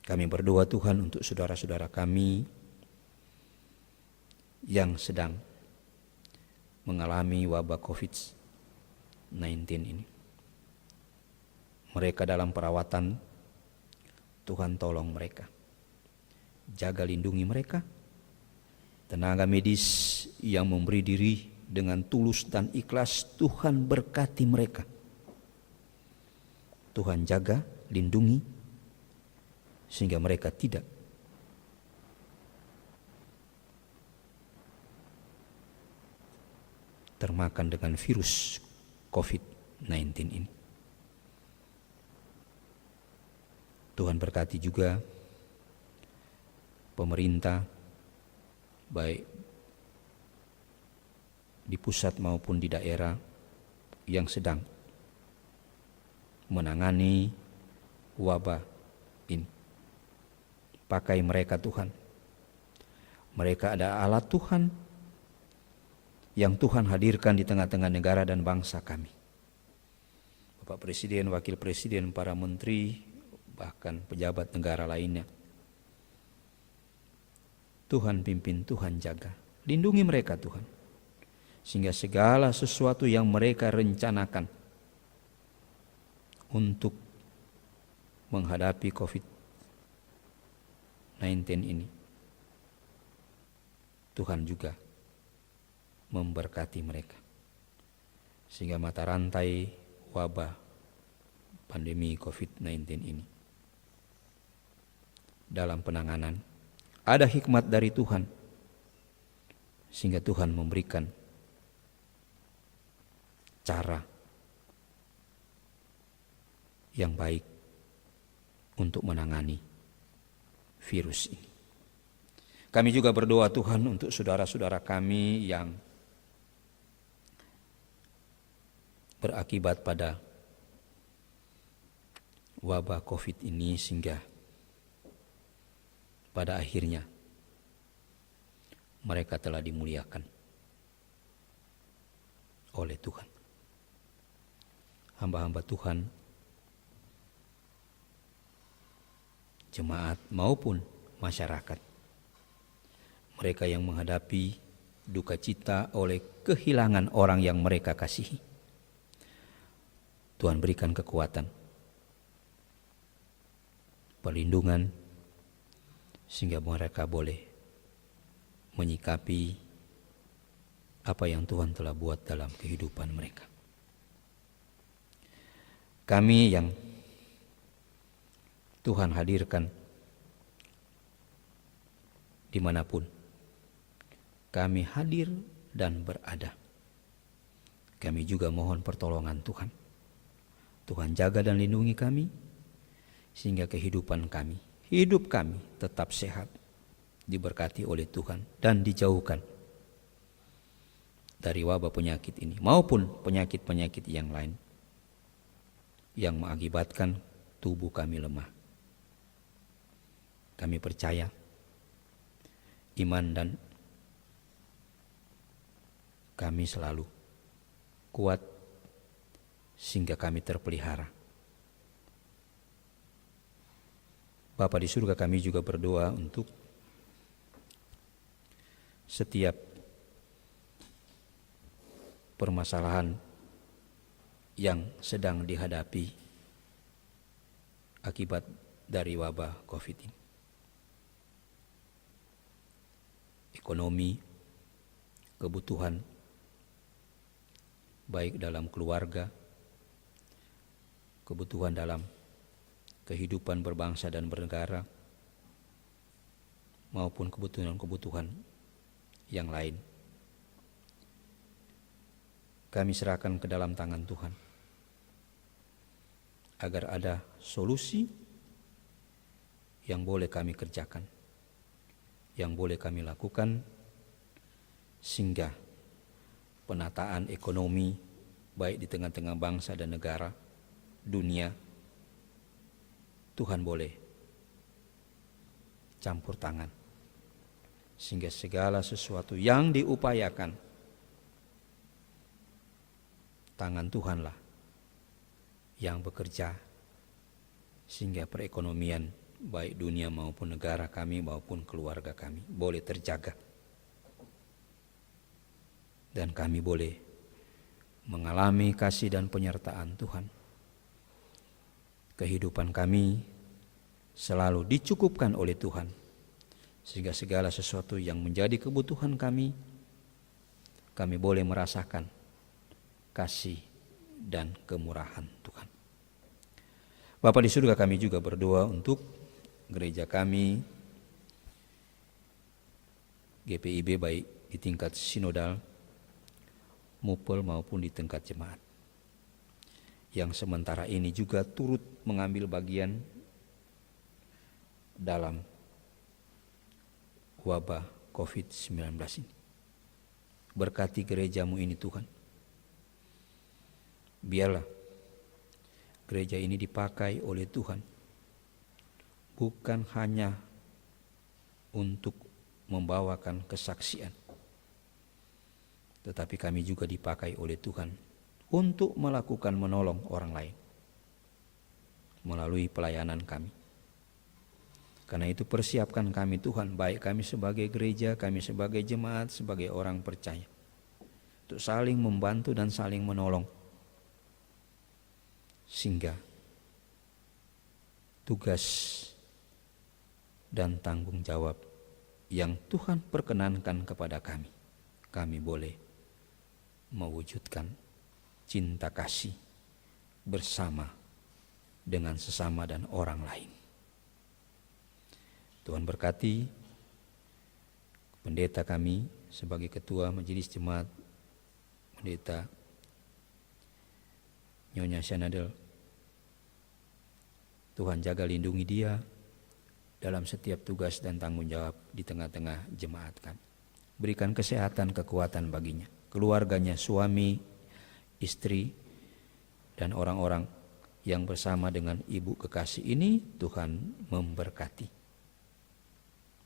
Kami berdoa Tuhan untuk saudara-saudara kami yang sedang mengalami wabah COVID-19 ini. Mereka dalam perawatan, Tuhan tolong mereka. Jaga lindungi mereka. Tenaga medis yang memberi diri dengan tulus dan ikhlas, Tuhan berkati mereka. Tuhan jaga, lindungi, sehingga mereka tidak termakan dengan virus COVID-19 ini. Tuhan berkati juga pemerintah, baik di pusat maupun di daerah yang sedang menangani wabah ini. Pakai mereka Tuhan. Mereka ada alat Tuhan yang Tuhan hadirkan di tengah-tengah negara dan bangsa kami. Bapak Presiden, Wakil Presiden, para menteri, bahkan pejabat negara lainnya. Tuhan pimpin, Tuhan jaga, lindungi mereka Tuhan, sehingga segala sesuatu yang mereka rencanakan untuk menghadapi COVID-19 ini, Tuhan juga memberkati mereka, sehingga mata rantai wabah pandemi COVID-19 ini dalam penanganan ada hikmat dari Tuhan, sehingga Tuhan memberikan cara yang baik untuk menangani virus ini. Kami juga berdoa Tuhan untuk saudara-saudara kami yang berakibat pada wabah COVID ini, sehingga pada akhirnya mereka telah dimuliakan oleh Tuhan. Hamba-hamba Tuhan, jemaat maupun masyarakat, mereka yang menghadapi duka cita oleh kehilangan orang yang mereka kasihi, Tuhan berikan kekuatan, perlindungan, sehingga mereka boleh menyikapi apa yang Tuhan telah buat dalam kehidupan mereka. Kami yang Tuhan hadirkan dimanapun kami hadir dan berada, kami juga mohon pertolongan Tuhan. Tuhan jaga dan lindungi kami, sehingga kehidupan kami, hidup kami tetap sehat, diberkati oleh Tuhan, dan dijauhkan dari wabah penyakit ini maupun penyakit-penyakit yang lain yang mengakibatkan tubuh kami lemah. Kami percaya iman dan kami selalu kuat, sehingga kami terpelihara. Bapa di surga, kami juga berdoa untuk setiap permasalahan yang sedang dihadapi akibat dari wabah COVID ini. Ekonomi, kebutuhan, baik dalam keluarga, kebutuhan dalam kehidupan berbangsa dan bernegara, maupun kebutuhan-kebutuhan yang lain, kami serahkan ke dalam tangan Tuhan, agar ada solusi yang boleh kami kerjakan, yang boleh kami lakukan, sehingga penataan ekonomi baik di tengah-tengah bangsa dan negara, dunia, Tuhan boleh campur tangan, sehingga segala sesuatu yang diupayakan, tangan Tuhanlah yang bekerja, sehingga perekonomian baik dunia maupun negara kami maupun keluarga kami boleh terjaga, dan kami boleh mengalami kasih dan penyertaan Tuhan. Kehidupan kami selalu dicukupkan oleh Tuhan, sehingga segala sesuatu yang menjadi kebutuhan kami boleh merasakan kasih dan kemurahan Tuhan. Bapa di surga, kami juga berdoa untuk gereja kami, GPIB, baik di tingkat sinodal, mupel maupun di tingkat jemaat, yang sementara ini juga turut mengambil bagian dalam wabah COVID-19 ini. Berkati gerejamu ini Tuhan. Biarlah gereja ini dipakai oleh Tuhan, bukan hanya untuk membawakan kesaksian, tetapi kami juga dipakai oleh Tuhan untuk melakukan menolong orang lain, melalui pelayanan kami. Karena itu persiapkan kami Tuhan, baik kami sebagai gereja, kami sebagai jemaat, sebagai orang percaya, untuk saling membantu dan saling menolong, sehingga tugas dan tanggung jawab yang Tuhan perkenankan kepada kami, kami boleh mewujudkan cinta kasih bersama dengan sesama dan orang lain. Tuhan berkati pendeta kami sebagai ketua majelis jemaat, pendeta Nyonya Syanadel. Tuhan jaga lindungi dia dalam setiap tugas dan tanggung jawab di tengah-tengah jemaat kami. Berikan kesehatan, kekuatan baginya, keluarganya, suami, istri, dan orang-orang yang bersama dengan ibu kekasih ini. Tuhan memberkati.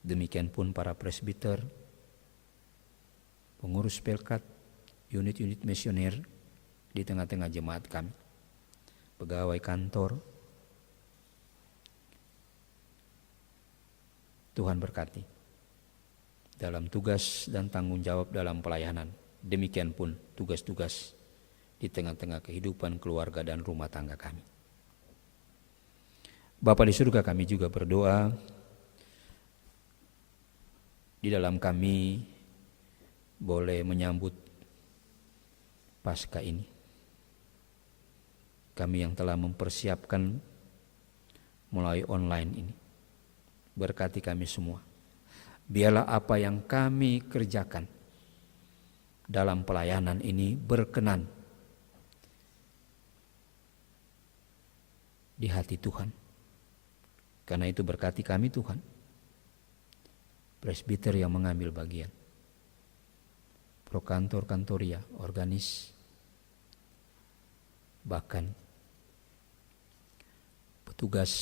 Demikian pun para presbiter, pengurus pelkat, unit-unit misioner di tengah-tengah jemaat kami, pegawai kantor. Tuhan berkati dalam tugas dan tanggung jawab dalam pelayanan. Demikian pun tugas-tugas di tengah-tengah kehidupan keluarga dan rumah tangga kami. Bapa di surga, kami juga berdoa di dalam kami boleh menyambut Paskah ini. Kami yang telah mempersiapkan melalui online ini, berkati kami semua. Biarlah apa yang kami kerjakan dalam pelayanan ini berkenan di hati Tuhan. Karena itu berkati kami Tuhan, presbiter yang mengambil bagian, prokantor, kantoria, organis, bahkan petugas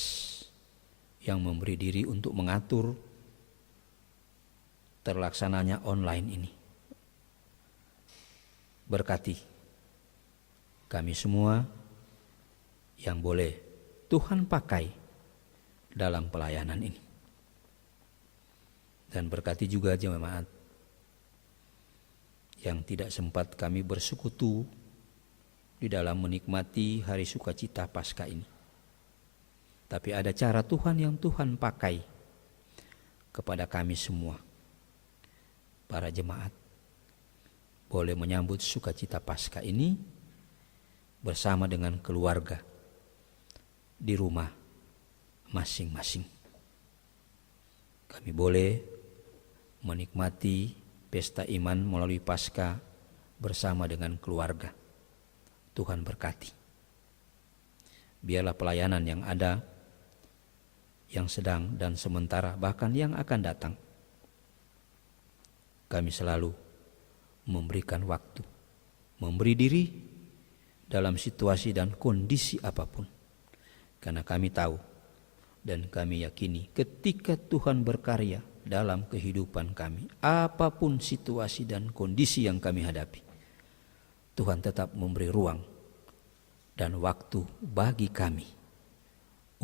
yang memberi diri untuk mengatur terlaksananya online ini. Berkati kami semua yang boleh Tuhan pakai dalam pelayanan ini. Dan berkati juga jemaat yang tidak sempat kami bersekutu di dalam menikmati hari sukacita Paskah ini. Tapi ada cara Tuhan yang Tuhan pakai kepada kami semua. Para jemaat boleh menyambut sukacita Paskah ini bersama dengan keluarga di rumah masing-masing. Kami boleh menikmati pesta iman melalui Paskah bersama dengan keluarga. Tuhan berkati. Biarlah pelayanan yang ada, yang sedang dan sementara, bahkan yang akan datang, kami selalu memberikan waktu, memberi diri dalam situasi dan kondisi apapun. Karena kami tahu dan kami yakini ketika Tuhan berkarya dalam kehidupan kami, apapun situasi dan kondisi yang kami hadapi, Tuhan tetap memberi ruang dan waktu bagi kami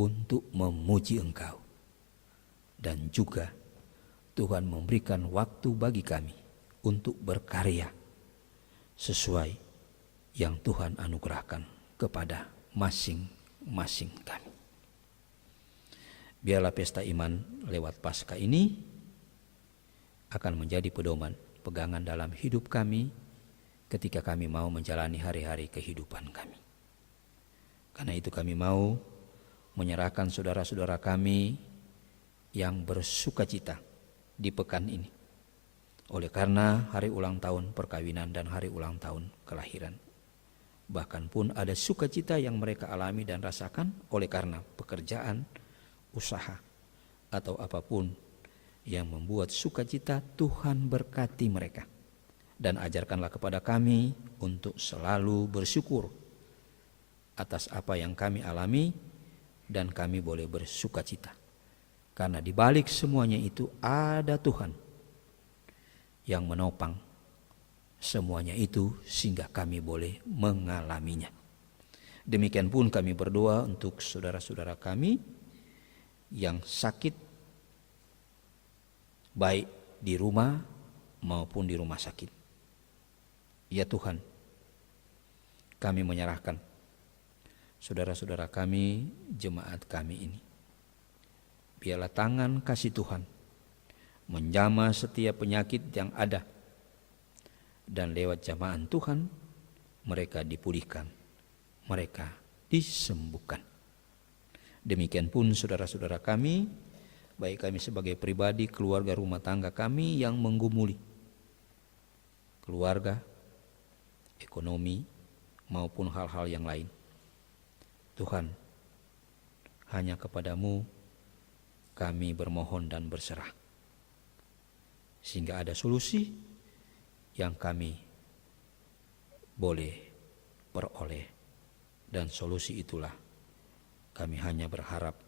untuk memuji Engkau. Dan juga Tuhan memberikan waktu bagi kami untuk berkarya sesuai yang Tuhan anugerahkan kepada masing-masing kami. Biarlah pesta iman lewat Paskah ini akan menjadi pedoman, pegangan dalam hidup kami ketika kami mau menjalani hari-hari kehidupan kami. Karena itu kami mau menyerahkan saudara-saudara kami yang bersukacita di pekan ini, oleh karena hari ulang tahun perkawinan dan hari ulang tahun kelahiran. Bahkan pun ada sukacita yang mereka alami dan rasakan oleh karena pekerjaan, usaha, atau apapun yang membuat sukacita. Tuhan berkati mereka. Dan ajarkanlah kepada kami untuk selalu bersyukur atas apa yang kami alami, dan kami boleh bersukacita. Karena di balik semuanya itu ada Tuhan yang menopang semuanya itu sehingga kami boleh mengalaminya. Demikian pun kami berdoa untuk saudara-saudara kami yang sakit, baik di rumah maupun di rumah sakit. Ya Tuhan, kami menyerahkan saudara-saudara kami, jemaat kami ini. Biarlah tangan kasih Tuhan menjamah setiap penyakit yang ada, dan lewat jamahan Tuhan mereka dipulihkan, mereka disembuhkan. Demikian pun saudara-saudara kami, baik kami sebagai pribadi, keluarga, rumah tangga kami yang menggumuli keluarga, ekonomi, maupun hal-hal yang lain. Tuhan, hanya kepadamu kami bermohon dan berserah, sehingga ada solusi yang kami boleh peroleh, dan solusi itulah kami hanya berharap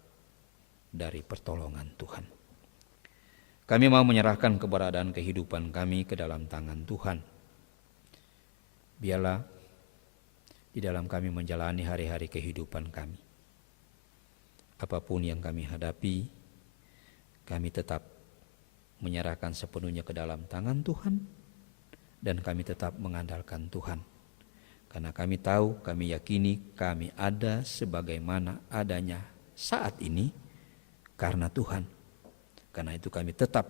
dari pertolongan Tuhan. Kami mau menyerahkan keberadaan kehidupan kami ke dalam tangan Tuhan. Biarlah di dalam kami menjalani hari-hari kehidupan kami, apapun yang kami hadapi, kami tetap menyerahkan sepenuhnya ke dalam tangan Tuhan, dan kami tetap mengandalkan Tuhan. Karena kami tahu, kami yakini kami ada sebagaimana adanya saat ini karena Tuhan. Karena itu kami tetap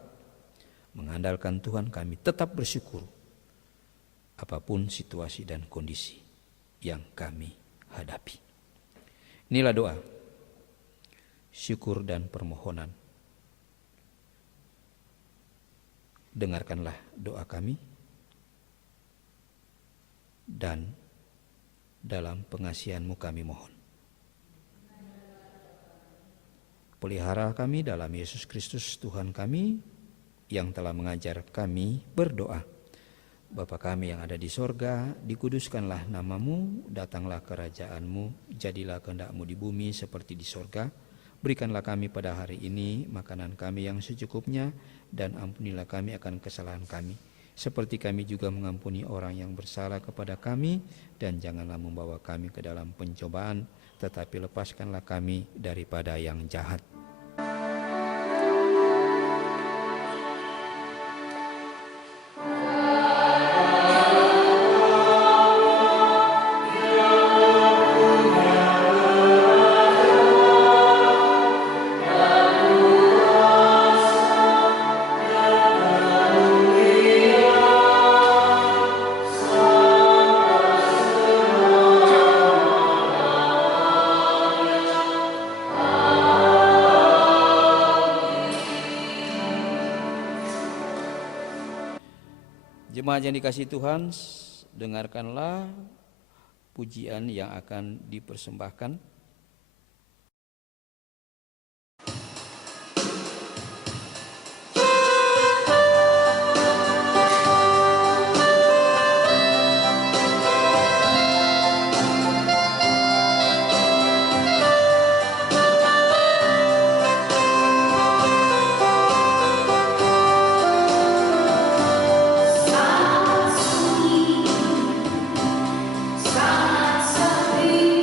mengandalkan Tuhan, kami tetap bersyukur apapun situasi dan kondisi yang kami hadapi. Inilah doa, syukur dan permohonan. Dengarkanlah doa kami, dan dalam pengasihan-Mu kami mohon. Pelihara kami dalam Yesus Kristus Tuhan kami, yang telah mengajar kami berdoa. Bapa kami yang ada di sorga, dikuduskanlah namamu, datanglah kerajaan-Mu, jadilah kehendak-Mu di bumi seperti di sorga. Berikanlah kami pada hari ini makanan kami yang secukupnya, dan ampunilah kami akan kesalahan kami, seperti kami juga mengampuni orang yang bersalah kepada kami, dan janganlah membawa kami ke dalam pencobaan, tetapi lepaskanlah kami daripada yang jahat. Jemaat yang dikasihi Tuhan, dengarkanlah pujian yang akan dipersembahkan. Sangat sepi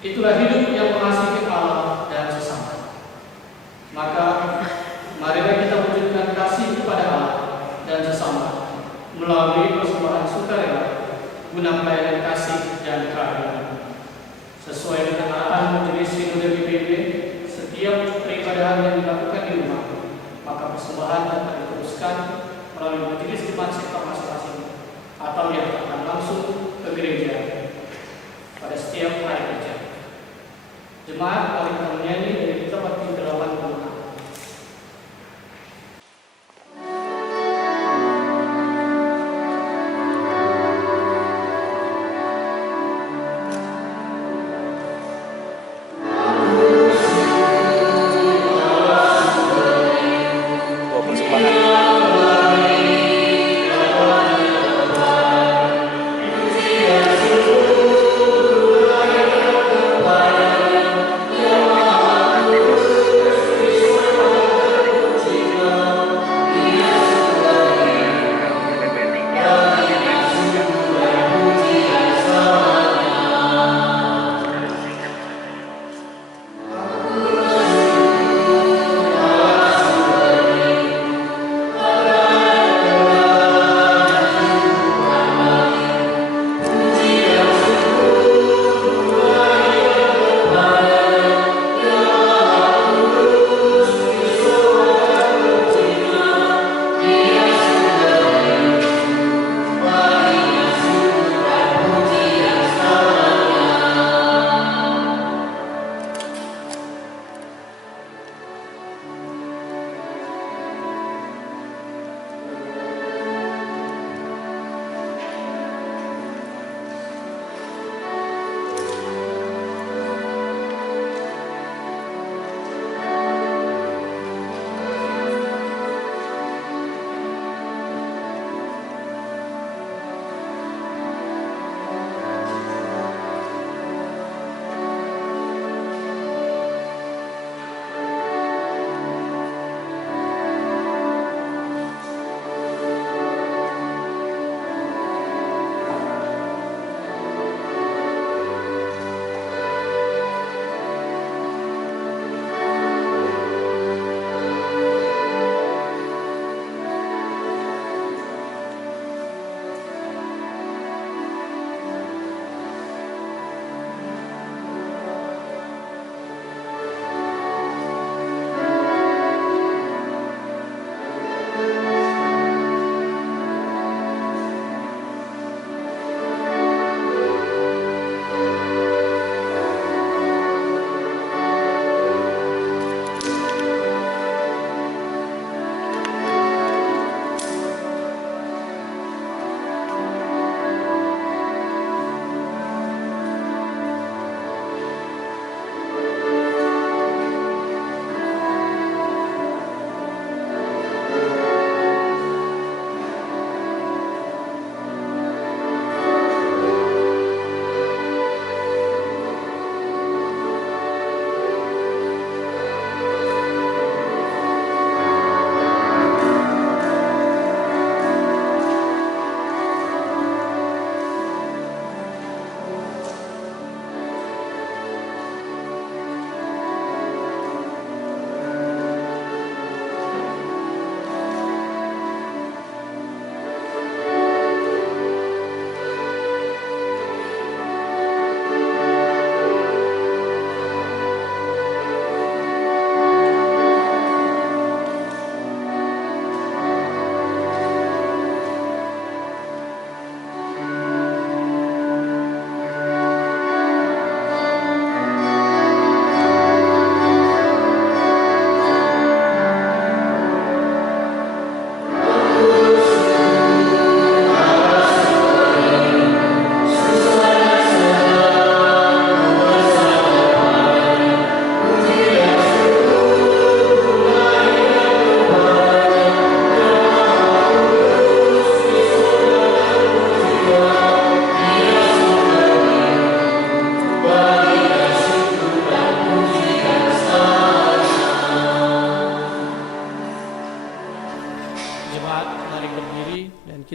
Itulah hidup yang mengasihi Allah dan sesama. Maka marilah kita wujudkan kasih kepada Allah dan sesama melalui persembahan sukarela guna pelayanan kasih dan keadilan. Sesuai dengan arahan Majelis Sinode PBB, setiap peribadahan yang dilakukan di rumah, maka persembahan dapat diteruskan melalui majelis jemaat sektor masing-masing atau diantarkan langsung ke gereja pada setiap hari kerja. Jemaat, mari kita menyanyi dari kitab bait 86.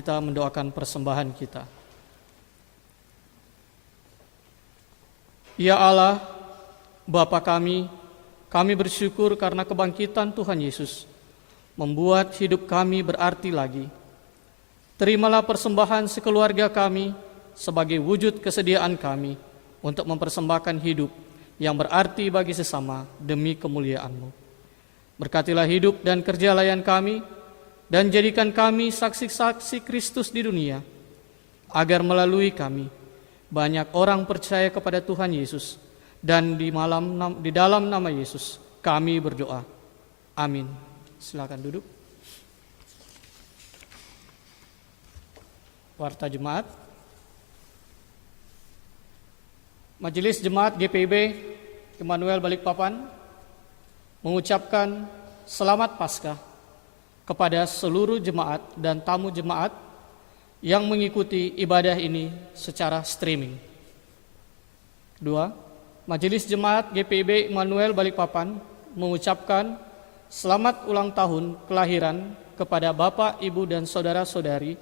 kita mendoakan persembahan kita. Ya Allah, Bapa kami bersyukur karena kebangkitan Tuhan Yesus membuat hidup kami berarti lagi. Terimalah persembahan sekeluarga kami sebagai wujud kesediaan kami untuk mempersembahkan hidup yang berarti bagi sesama demi kemuliaan-Mu. Berkatilah hidup dan kerja layan kami, dan jadikan kami saksi-saksi Kristus di dunia, agar melalui kami banyak orang percaya kepada Tuhan Yesus, dan di dalam nama Yesus kami berdoa. Amin. Silakan duduk. Warta Jemaat. Majelis Jemaat GPIB Immanuel Balikpapan mengucapkan selamat Paskah kepada seluruh jemaat dan tamu jemaat yang mengikuti ibadah ini secara streaming. Kedua, Majelis Jemaat GPIB Immanuel Balikpapan mengucapkan selamat ulang tahun kelahiran kepada Bapak, Ibu, dan saudara-saudari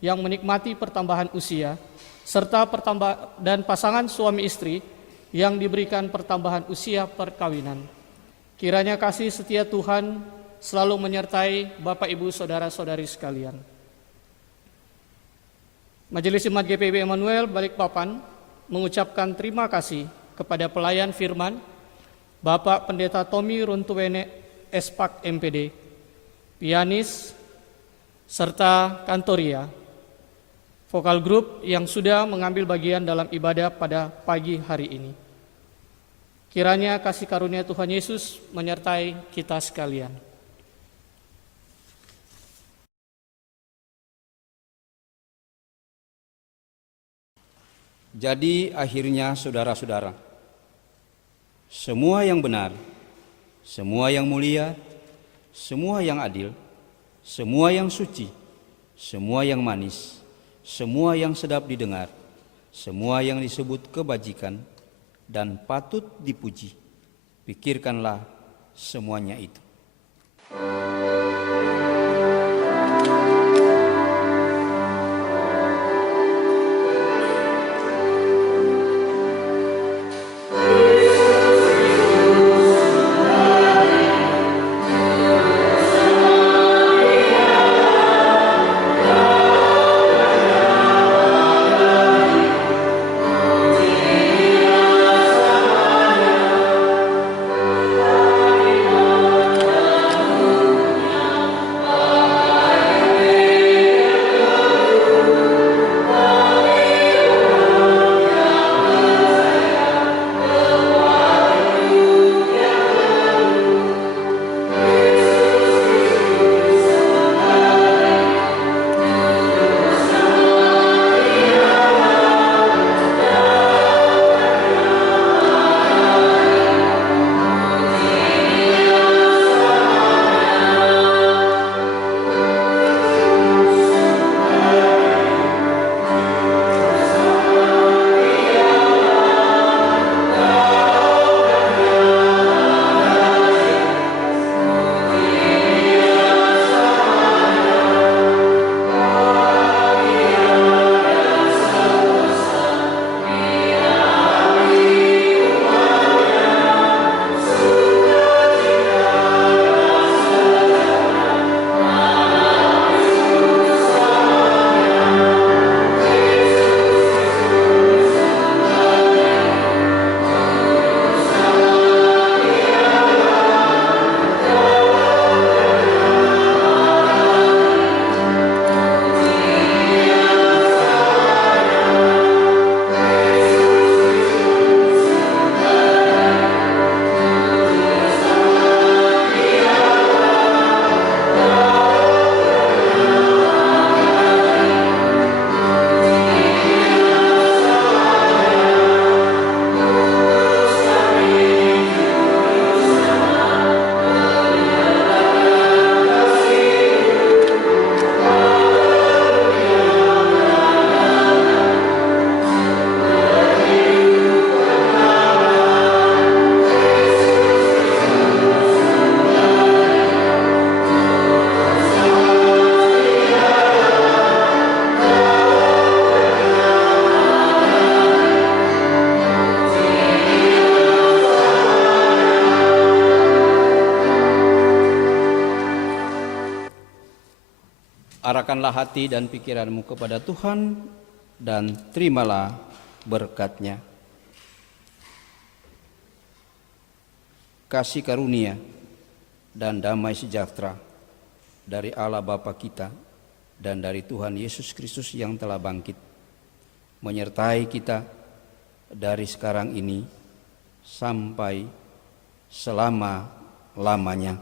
yang menikmati pertambahan usia serta dan pasangan suami istri yang diberikan pertambahan usia perkawinan. Kiranya kasih setia Tuhan selalu menyertai Bapak, Ibu, saudara-saudari sekalian. Majelis Jemaat GPIB Immanuel Balikpapan mengucapkan terima kasih kepada pelayan firman Bapak Pendeta Tommy Runtuwene Espak MPD, pianis, serta kantoria, vokal grup yang sudah mengambil bagian dalam ibadah pada pagi hari ini. Kiranya kasih karunia Tuhan Yesus menyertai kita sekalian. Jadi akhirnya saudara-saudara, semua yang benar, semua yang mulia, semua yang adil, semua yang suci, semua yang manis, semua yang sedap didengar, semua yang disebut kebajikan dan patut dipuji, pikirkanlah semuanya itu. Arahkanlah hati dan pikiranmu kepada Tuhan dan terimalah berkat-Nya. Kasih karunia dan damai sejahtera dari Allah Bapa kita dan dari Tuhan Yesus Kristus yang telah bangkit menyertai kita dari sekarang ini sampai selama-lamanya.